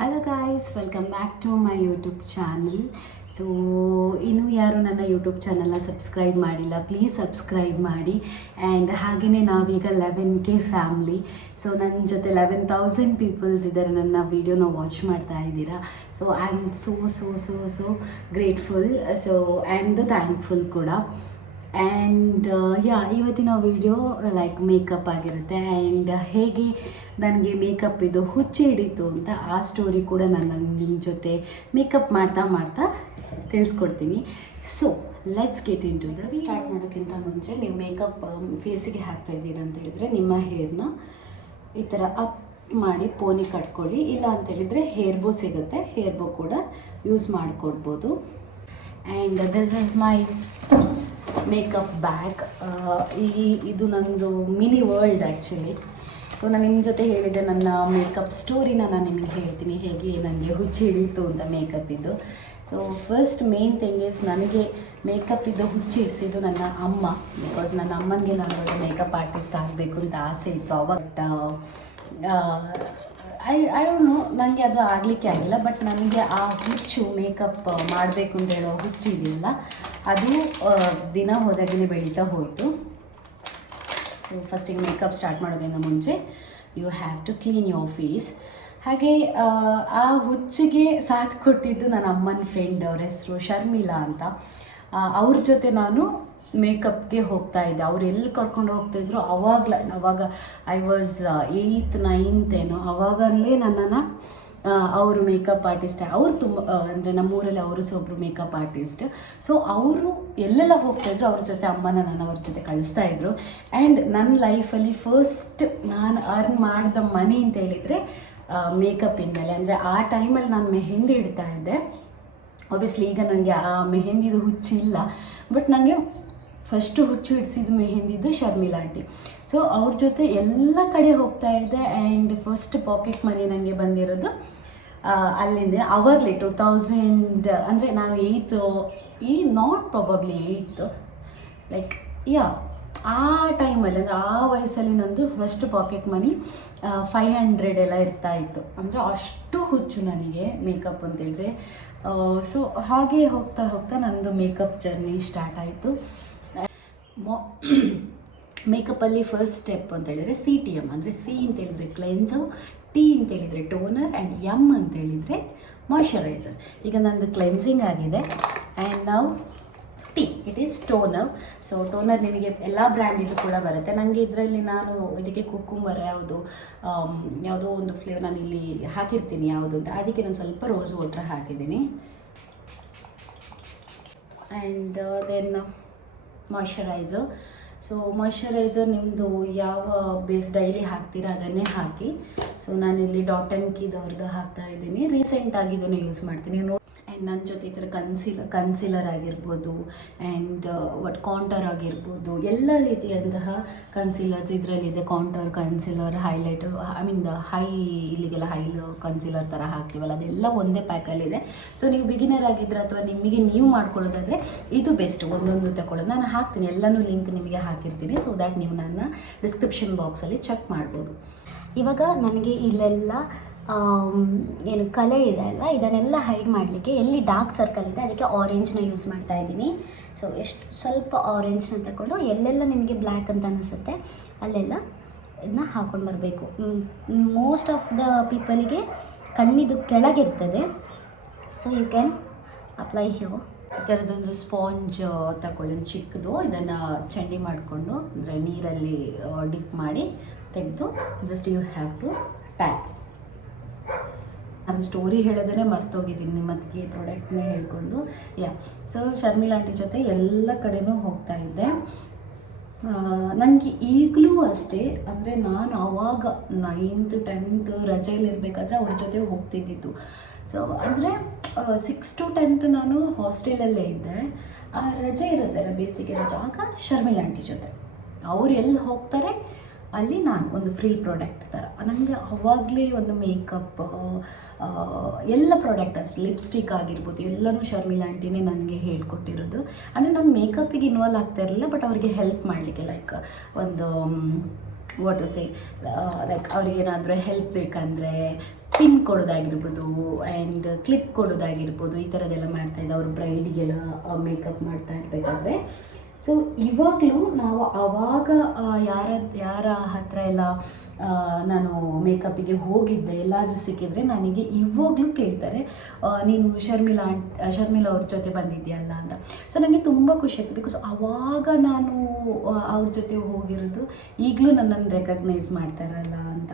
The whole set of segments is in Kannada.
Hello guys, welcome back to my YouTube channel. So ಇನ್ನೂ ಯಾರು ನನ್ನ ಯೂಟ್ಯೂಬ್ ಚಾನಲ್ನ ಸಬ್ಸ್ಕ್ರೈಬ್ ಮಾಡಿಲ್ಲ, ಪ್ಲೀಸ್ ಸಬ್ಸ್ಕ್ರೈಬ್ ಮಾಡಿ. ಆ್ಯಂಡ್ ಹಾಗೆಯೇ ನಾವೀಗ 11K ಫ್ಯಾಮ್ಲಿ. ಸೊ ನನ್ನ ಜೊತೆ 11,000 ಪೀಪಲ್ಸ್ ಇದ್ದಾರೆ, ನನ್ನ ವೀಡಿಯೋನ ವಾಚ್ ಮಾಡ್ತಾ ಇದ್ದೀರಾ. So I am so grateful. So and thankful ಕೂಡ. ಆ್ಯಂಡ್ ಇವತ್ತಿನ ವಿಡಿಯೋ ಲೈಕ್ ಮೇಕಪ್ ಆಗಿರುತ್ತೆ. ಆ್ಯಂಡ್ ಹೇಗೆ ನನಗೆ ಮೇಕಪ್ ಇದು ಹುಚ್ಚು ಹಿಡಿತು ಅಂತ ಆ ಸ್ಟೋರಿ ಕೂಡ ನಾನು ನಿಮ್ಮ ಜೊತೆ ಮೇಕಪ್ ಮಾಡ್ತಾ ತಿಳಿಸ್ಕೊಡ್ತೀನಿ. So let's get into the start ಮಾಡೋಕ್ಕಿಂತ ಮುಂಚೆ ನೀವು ಮೇಕಪ್ ಫೇಸಿಗೆ ಹಾಕ್ತಾ ಇದ್ದೀರಾ ಅಂತ ಹೇಳಿದರೆ ನಿಮ್ಮ ಹೇರ್ನ ಈ ಥರ ಅಪ್ ಮಾಡಿ ಪೋನಿ ಕಟ್ಕೊಳ್ಳಿ. ಇಲ್ಲ ಅಂತೇಳಿದರೆ ಹೇರ್ ಬೋ ಸಿಗುತ್ತೆ, ಹೇರ್ ಬೋ ಕೂಡ ಯೂಸ್ ಮಾಡಿಕೊಡ್ಬೋದು. And this is my makeup bag. ಇದು ನನ್ನದು ಮಿನಿ ವರ್ಲ್ಡ್ ಆ್ಯಕ್ಚುಲಿ. ಸೊ ನಾನು ನಿಮ್ಮ ಜೊತೆ ಹೇಳಿದ್ದೆ ನನ್ನ ಮೇಕಪ್ ಸ್ಟೋರಿನ ನಾನು ನಿಮಗೆ ಹೇಳ್ತೀನಿ, ಹೇಗೆ ನನಗೆ ಹುಚ್ಚು ಹಿಡೀತು ಅಂತ ಮೇಕಪ್ಪಿದ್ದು. So first main thing is, ನನಗೆ ಮೇಕಪ್ಪಿದ್ದು ಹುಚ್ಚು ಹಿಡಿಸಿದ್ದು ನನ್ನ ಅಮ್ಮ. ಬಿಕಾಸ್ ನನ್ನ ಅಮ್ಮನಿಗೆ ನಾನು ಮೇಕಪ್ ಆರ್ಟಿಸ್ಟ್ ಆಗಬೇಕು ಅಂತ ಆಸೆ ಇತ್ತು ಅವಾಗ. ಐ ಡೋಂಟ್ ನೋ, ನನಗೆ ಅದು ಆಗಲಿಕ್ಕೆ ಆಗಿಲ್ಲ. ಬಟ್ ನನಗೆ ಆ ಹುಚ್ಚು ಮೇಕಪ್ ಮಾಡಬೇಕು ಅಂತ ಹೇಳೋ ಹುಚ್ಚು ಇದೆಯಲ್ಲ, ಅದು ದಿನ ಹೋದಾಗೇ ಬೆಳೀತಾ ಹೋಯಿತು. ಸೊ ಫಸ್ಟಿಗೆ ಮೇಕಪ್ ಸ್ಟಾರ್ಟ್ ಮಾಡೋದಕ್ಕಿಂತ ಮುಂಚೆ you have to clean your face. ಹಾಗೆ ಆ ಹುಚ್ಚಿಗೆ ಸಾಥ್ ಕೊಟ್ಟಿದ್ದು ನನ್ನ ಅಮ್ಮನ ಫ್ರೆಂಡ್, ಅವ್ರ ಹೆಸರು ಶರ್ಮಿಳಾ ಅಂತ. ಅವ್ರ ಜೊತೆ ನಾನು ಮೇಕಪ್ಗೆ ಹೋಗ್ತಾ ಇದ್ದೆ. ಅವ್ರು ಎಲ್ಲಿ ಕರ್ಕೊಂಡು ಹೋಗ್ತಾಯಿದ್ರು ಅವಾಗ ಐ ವಾಸ್ 8th 9th ಏನೋ, ಅವಾಗಲೇ ನನ್ನನ್ನು ಅವರು ಮೇಕಪ್ ಆರ್ಟಿಸ್ಟ್. ಅವ್ರು ತುಂಬ ಅಂದರೆ ನಮ್ಮೂರಲ್ಲಿ ಅವರು ಒಬ್ಬರು ಮೇಕಪ್ ಆರ್ಟಿಸ್ಟ್. ಸೊ ಅವರು ಎಲ್ಲೆಲ್ಲ ಹೋಗ್ತಾಯಿದ್ರು ಅವ್ರ ಜೊತೆ ಅಮ್ಮನ ನಾನು ಅವ್ರ ಜೊತೆ ಕಳಿಸ್ತಾಯಿದ್ರು. ಆ್ಯಂಡ್ ನನ್ನ ಲೈಫಲ್ಲಿ ಫಸ್ಟ್ ನಾನು ಅರ್ನ್ ಮಾಡಿದ ಮನಿ ಅಂತ ಹೇಳಿದರೆ ಮೇಕಪ್ಪಿಂದಲೇ. ಅಂದರೆ ಆ ಟೈಮಲ್ಲಿ ನಾನು ಮೆಹಂದಿ ಇಡ್ತಾ ಇದ್ದೆ. ಆಬ್ವಿಯಸ್ಲಿ ಈಗ ನನಗೆ ಆ ಮೆಹಂದಿದು ಹುಚ್ಚಿಲ್ಲ, ಬಟ್ ನನಗೆ ಫಸ್ಟು ಹುಚ್ಚು ಹಿಡಿಸಿದ್ದು ಮೆಹಂದಿದ್ದು ಶರ್ಮಿಳಾ ಆಂಟಿ. ಸೊ ಅವ್ರ ಜೊತೆ ಎಲ್ಲ ಕಡೆ ಹೋಗ್ತಾ ಇದ್ದೆ. ಆ್ಯಂಡ್ ಫಸ್ಟ್ ಪಾಕೆಟ್ ಮನಿ ನನಗೆ ಬಂದಿರೋದು ಅಲ್ಲಿಂದ. ಆವಾಗಲೇ 2000 ಅಂದರೆ ನಾನು 8th not probably 8th like ಆ ಟೈಮಲ್ಲಿ, ಅಂದರೆ ಆ ವಯಸ್ಸಲ್ಲಿ ನಂದು ಫಸ್ಟ್ ಪಾಕೆಟ್ ಮನಿ 500 ಎಲ್ಲ ಇರ್ತಾಯಿತ್ತು. ಅಂದರೆ ಅಷ್ಟು ಹುಚ್ಚು ನನಗೆ ಮೇಕಪ್ ಅಂತೇಳಿದ್ರೆ. ಸೊ ಹಾಗೆ ಹೋಗ್ತಾ ನನ್ನದು ಮೇಕಪ್ ಜರ್ನಿ ಸ್ಟಾರ್ಟ್ ಆಯಿತು. ಮೇಕಪ್ಪಲ್ಲಿ ಫಸ್ಟ್ ಸ್ಟೆಪ್ ಅಂತೇಳಿದರೆ CTM, ಅಂದರೆ ಸಿ ಅಂತೇಳಿದರೆ ಕ್ಲೆನ್ಸರ್, ಟಿ ಅಂತೇಳಿದರೆ ಟೋನರ್, ಆ್ಯಂಡ್ ಎಮ್ ಅಂತೇಳಿದರೆ ಮಾಯ್ಶ್ಚರೈಸರ್. ಈಗ ನಂದು ಕ್ಲೆನ್ಸಿಂಗ್ ಆಗಿದೆ. ಆ್ಯಂಡ್ ನಾವು T, it is toner. So toner ನಿಮಗೆ ಎಲ್ಲ ಬ್ರ್ಯಾಂಡಿದ್ದು ಕೂಡ ಬರುತ್ತೆ. ನನಗೆ ಇದರಲ್ಲಿ ನಾನು ಇದಕ್ಕೆ ಕುಕ್ಕುಂಬರ್ ಯಾವುದೋ ಒಂದು ಫ್ಲೇವರ್ ನಾನು ಇಲ್ಲಿ ಹಾಕಿರ್ತೀನಿ ಯಾವುದು ಅಂತ, ಅದಕ್ಕೆ ನಾನು ಸ್ವಲ್ಪ ರೋಸ್ ವಾಟರ್ ಹಾಕಿದ್ದೀನಿ. And then moisturiser. So moisturiser ನಿಮ್ಮದು ಯಾವ ಬೇಸ್ ಡೈಲಿ ಹಾಕ್ತೀರಾ ಅದನ್ನೇ ಹಾಕಿ. ಸೊ ನಾನಿಲ್ಲಿ ಡಾಟ್ ಆ್ಯಂಡ್ ಕೀದವ್ರದ್ದು ಹಾಕ್ತಾ ಇದ್ದೀನಿ. ರೀಸೆಂಟಾಗಿ ಇದನ್ನು ಯೂಸ್ ಮಾಡ್ತೀನಿ. ಆ್ಯಂಡ್ ನನ್ನ ಜೊತೆ ಈ ಥರ ಕನ್ಸಿಲರ್ ಆಗಿರ್ಬೋದು, ಆ್ಯಂಡ್ ಕಾಂಟರ್ ಆಗಿರ್ಬೋದು, ಎಲ್ಲ ರೀತಿಯಂತಹ ಕನ್ಸಿಲರ್ಸ್ ಇದರಲ್ಲಿದೆ. ಕಾಂಟರ್, ಕನ್ಸಿಲರ್, ಹೈಲೈಟರ್, ಹೈ ಇಲ್ಲಿಗೆಲ್ಲ ಹೈ ಕನ್ಸಿಲರ್ ಥರ ಹಾಕ್ತೀವಲ್ಲ, ಅದೆಲ್ಲ ಒಂದೇ ಪ್ಯಾಕಲ್ಲಿದೆ. ಸೊ ನೀವು ಬಿಗಿನರ್ ಆಗಿದ್ರೆ ಅಥವಾ ನಿಮಗೆ ನೀವು ಮಾಡ್ಕೊಳ್ಳೋದಾದರೆ ಇದು ಬೆಸ್ಟ್, ಒಂದೊಂದು ತಗೊಳ್ಳೋದು. ನಾನು ಹಾಕ್ತೀನಿ, ಎಲ್ಲನೂ ಲಿಂಕ್ ನಿಮಗೆ ಹಾಕಿರ್ತೀನಿ. ಸೊ ದ್ಯಾಟ್ ನೀವು ನನ್ನ ಡಿಸ್ಕ್ರಿಪ್ಷನ್ ಬಾಕ್ಸಲ್ಲಿ ಚೆಕ್ ಮಾಡ್ಬೋದು. ಇವಾಗ ನನಗೆ ಇಲ್ಲೆಲ್ಲ ಏನು ಕಲೆ ಇದೆ ಅಲ್ವಾ, ಇದನ್ನೆಲ್ಲ ಹೈಡ್ ಮಾಡಲಿಕ್ಕೆ ಎಲ್ಲಿ ಡಾರ್ಕ್ ಸರ್ಕಲ್ ಇದೆ ಅದಕ್ಕೆ ಆರೆಂಜ್ನ ಯೂಸ್ ಮಾಡ್ತಾ ಇದ್ದೀನಿ. ಸೊ ಸ್ವಲ್ಪ ಆರೆಂಜ್ನ ತಗೊಂಡು ಎಲ್ಲೆಲ್ಲ ನಿಮಗೆ ಬ್ಲ್ಯಾಕ್ ಅಂತ ಅನಿಸುತ್ತೆ ಅಲ್ಲೆಲ್ಲ ಇದನ್ನ ಹಾಕ್ಕೊಂಡು ಬರಬೇಕು. ಮೋಸ್ಟ್ ಆಫ್ ದ ಪೀಪಲಿಗೆ ಕಣ್ಣಿದು ಕೆಳಗಿರ್ತದೆ. So you can apply here. ಈ ಥರದೊಂದು ಸ್ಪಾಂಜ್ ತಗೊಳ್ಳಿ ಚಿಕ್ಕದು. ಇದನ್ನು ಚಂಡಿ ಮಾಡಿಕೊಂಡು, ಅಂದರೆ ನೀರಲ್ಲಿ ಡಿಪ್ ಮಾಡಿ ತೆಗೆದು just you have to tap. ನಾನು ಸ್ಟೋರಿ ಹೇಳೋದೇ ಮರ್ತೋಗಿದ್ದೀನಿ ನಿಮ್ಮತ್ತಿಗೆ ಪ್ರಾಡಕ್ಟ್ನೇ ಹೇಳ್ಕೊಂಡು. ಸೊ ಶರ್ಮಿಳಾ ಆಂಟಿ ಜೊತೆ ಎಲ್ಲ ಕಡೆನೂ ಹೋಗ್ತಾ ಇದ್ದೆ. ನನಗೆ ಈಗಲೂ ಅಷ್ಟೇ, ಅಂದರೆ ನಾನು ಆವಾಗ 9th 10th ರಜೆಯಲ್ಲಿರಬೇಕಾದ್ರೆ ಅವ್ರ ಜೊತೆ ಹೋಗ್ತಿದ್ದಿತ್ತು. ಸೊ ಅಂದರೆ 6 to 10th ನಾನು ಹಾಸ್ಟೆಲಲ್ಲೇ ಇದ್ದೆ. ಆ ರಜೆ ಇರುತ್ತಲ್ಲ, ಬೇಸಿಗೆ ರಜೆ, ಆಗ ಶರ್ಮಿಳಾ ಆಂಟಿ ಜೊತೆ ಅವ್ರು ಎಲ್ಲಿ ಹೋಗ್ತಾರೆ ಅಲ್ಲಿ ನಾನು ಒಂದು ಫ್ರೀ ಪ್ರಾಡಕ್ಟ್ ಥರ. ನನಗೆ ಅವಾಗಲೇ ಒಂದು ಮೇಕಪ್ ಎಲ್ಲ ಪ್ರಾಡಕ್ಟ್ ಅಷ್ಟು ಲಿಪ್ಸ್ಟಿಕ್ ಆಗಿರ್ಬೋದು ಎಲ್ಲನೂ ಶರ್ಮಿಳಾ ಆಂಟಿನೇ ನನಗೆ ಹೇಳ್ಕೊಟ್ಟಿರೋದು. ಅಂದರೆ ನಾನು ಮೇಕಪ್ಪಿಗೆ ಇನ್ವಾಲ್ವ್ ಆಗ್ತಾ ಇರಲಿಲ್ಲ, ಬಟ್ ಅವರಿಗೆ ಹೆಲ್ಪ್ ಮಾಡಲಿಕ್ಕೆ, ಲೈಕ್ ಒಂದು ವಾಟ್ ಟು ಸೇ, ಲೈಕ್ ಅವ್ರಿಗೇನಾದರೂ ಹೆಲ್ಪ್ ಬೇಕಂದರೆ ಪಿನ್ ಕೊಡೋದಾಗಿರ್ಬೋದು ಆ್ಯಂಡ್ ಕ್ಲಿಪ್ ಕೊಡೋದಾಗಿರ್ಬೋದು, ಈ ಥರದ್ದೆಲ್ಲ ಮಾಡ್ತಾಯಿದ್ದೆ ಅವ್ರ ಬ್ರೈಡಿಗೆಲ್ಲ ಮೇಕಪ್ ಮಾಡ್ತಾ ಇರಬೇಕಾದ್ರೆ. ಸೊ ಇವಾಗಲೂ ನಾವು ಆವಾಗ ಯಾರ ಹತ್ರ ಎಲ್ಲ ನಾನು ಮೇಕಪ್ಪಿಗೆ ಹೋಗಿದ್ದೆ ಎಲ್ಲಾದರೂ ಸಿಕ್ಕಿದ್ರೆ ನನಗೆ ಇವಾಗಲೂ ಕೇಳ್ತಾರೆ, ನೀನು ಶರ್ಮಿಳಾ ಅವ್ರ ಜೊತೆ ಬಂದಿದ್ಯಲ್ಲ ಅಂತ. ಸೊ ನನಗೆ ತುಂಬ ಖುಷಿ ಆಯಿತು, ಬಿಕಾಸ್ ಆವಾಗ ನಾನು ಅವ್ರ ಜೊತೆ ಹೋಗಿರೋದು ಈಗಲೂ ನನ್ನನ್ನು ರೆಕಗ್ನೈಸ್ ಮಾಡ್ತಾರಲ್ಲ ಅಂತ.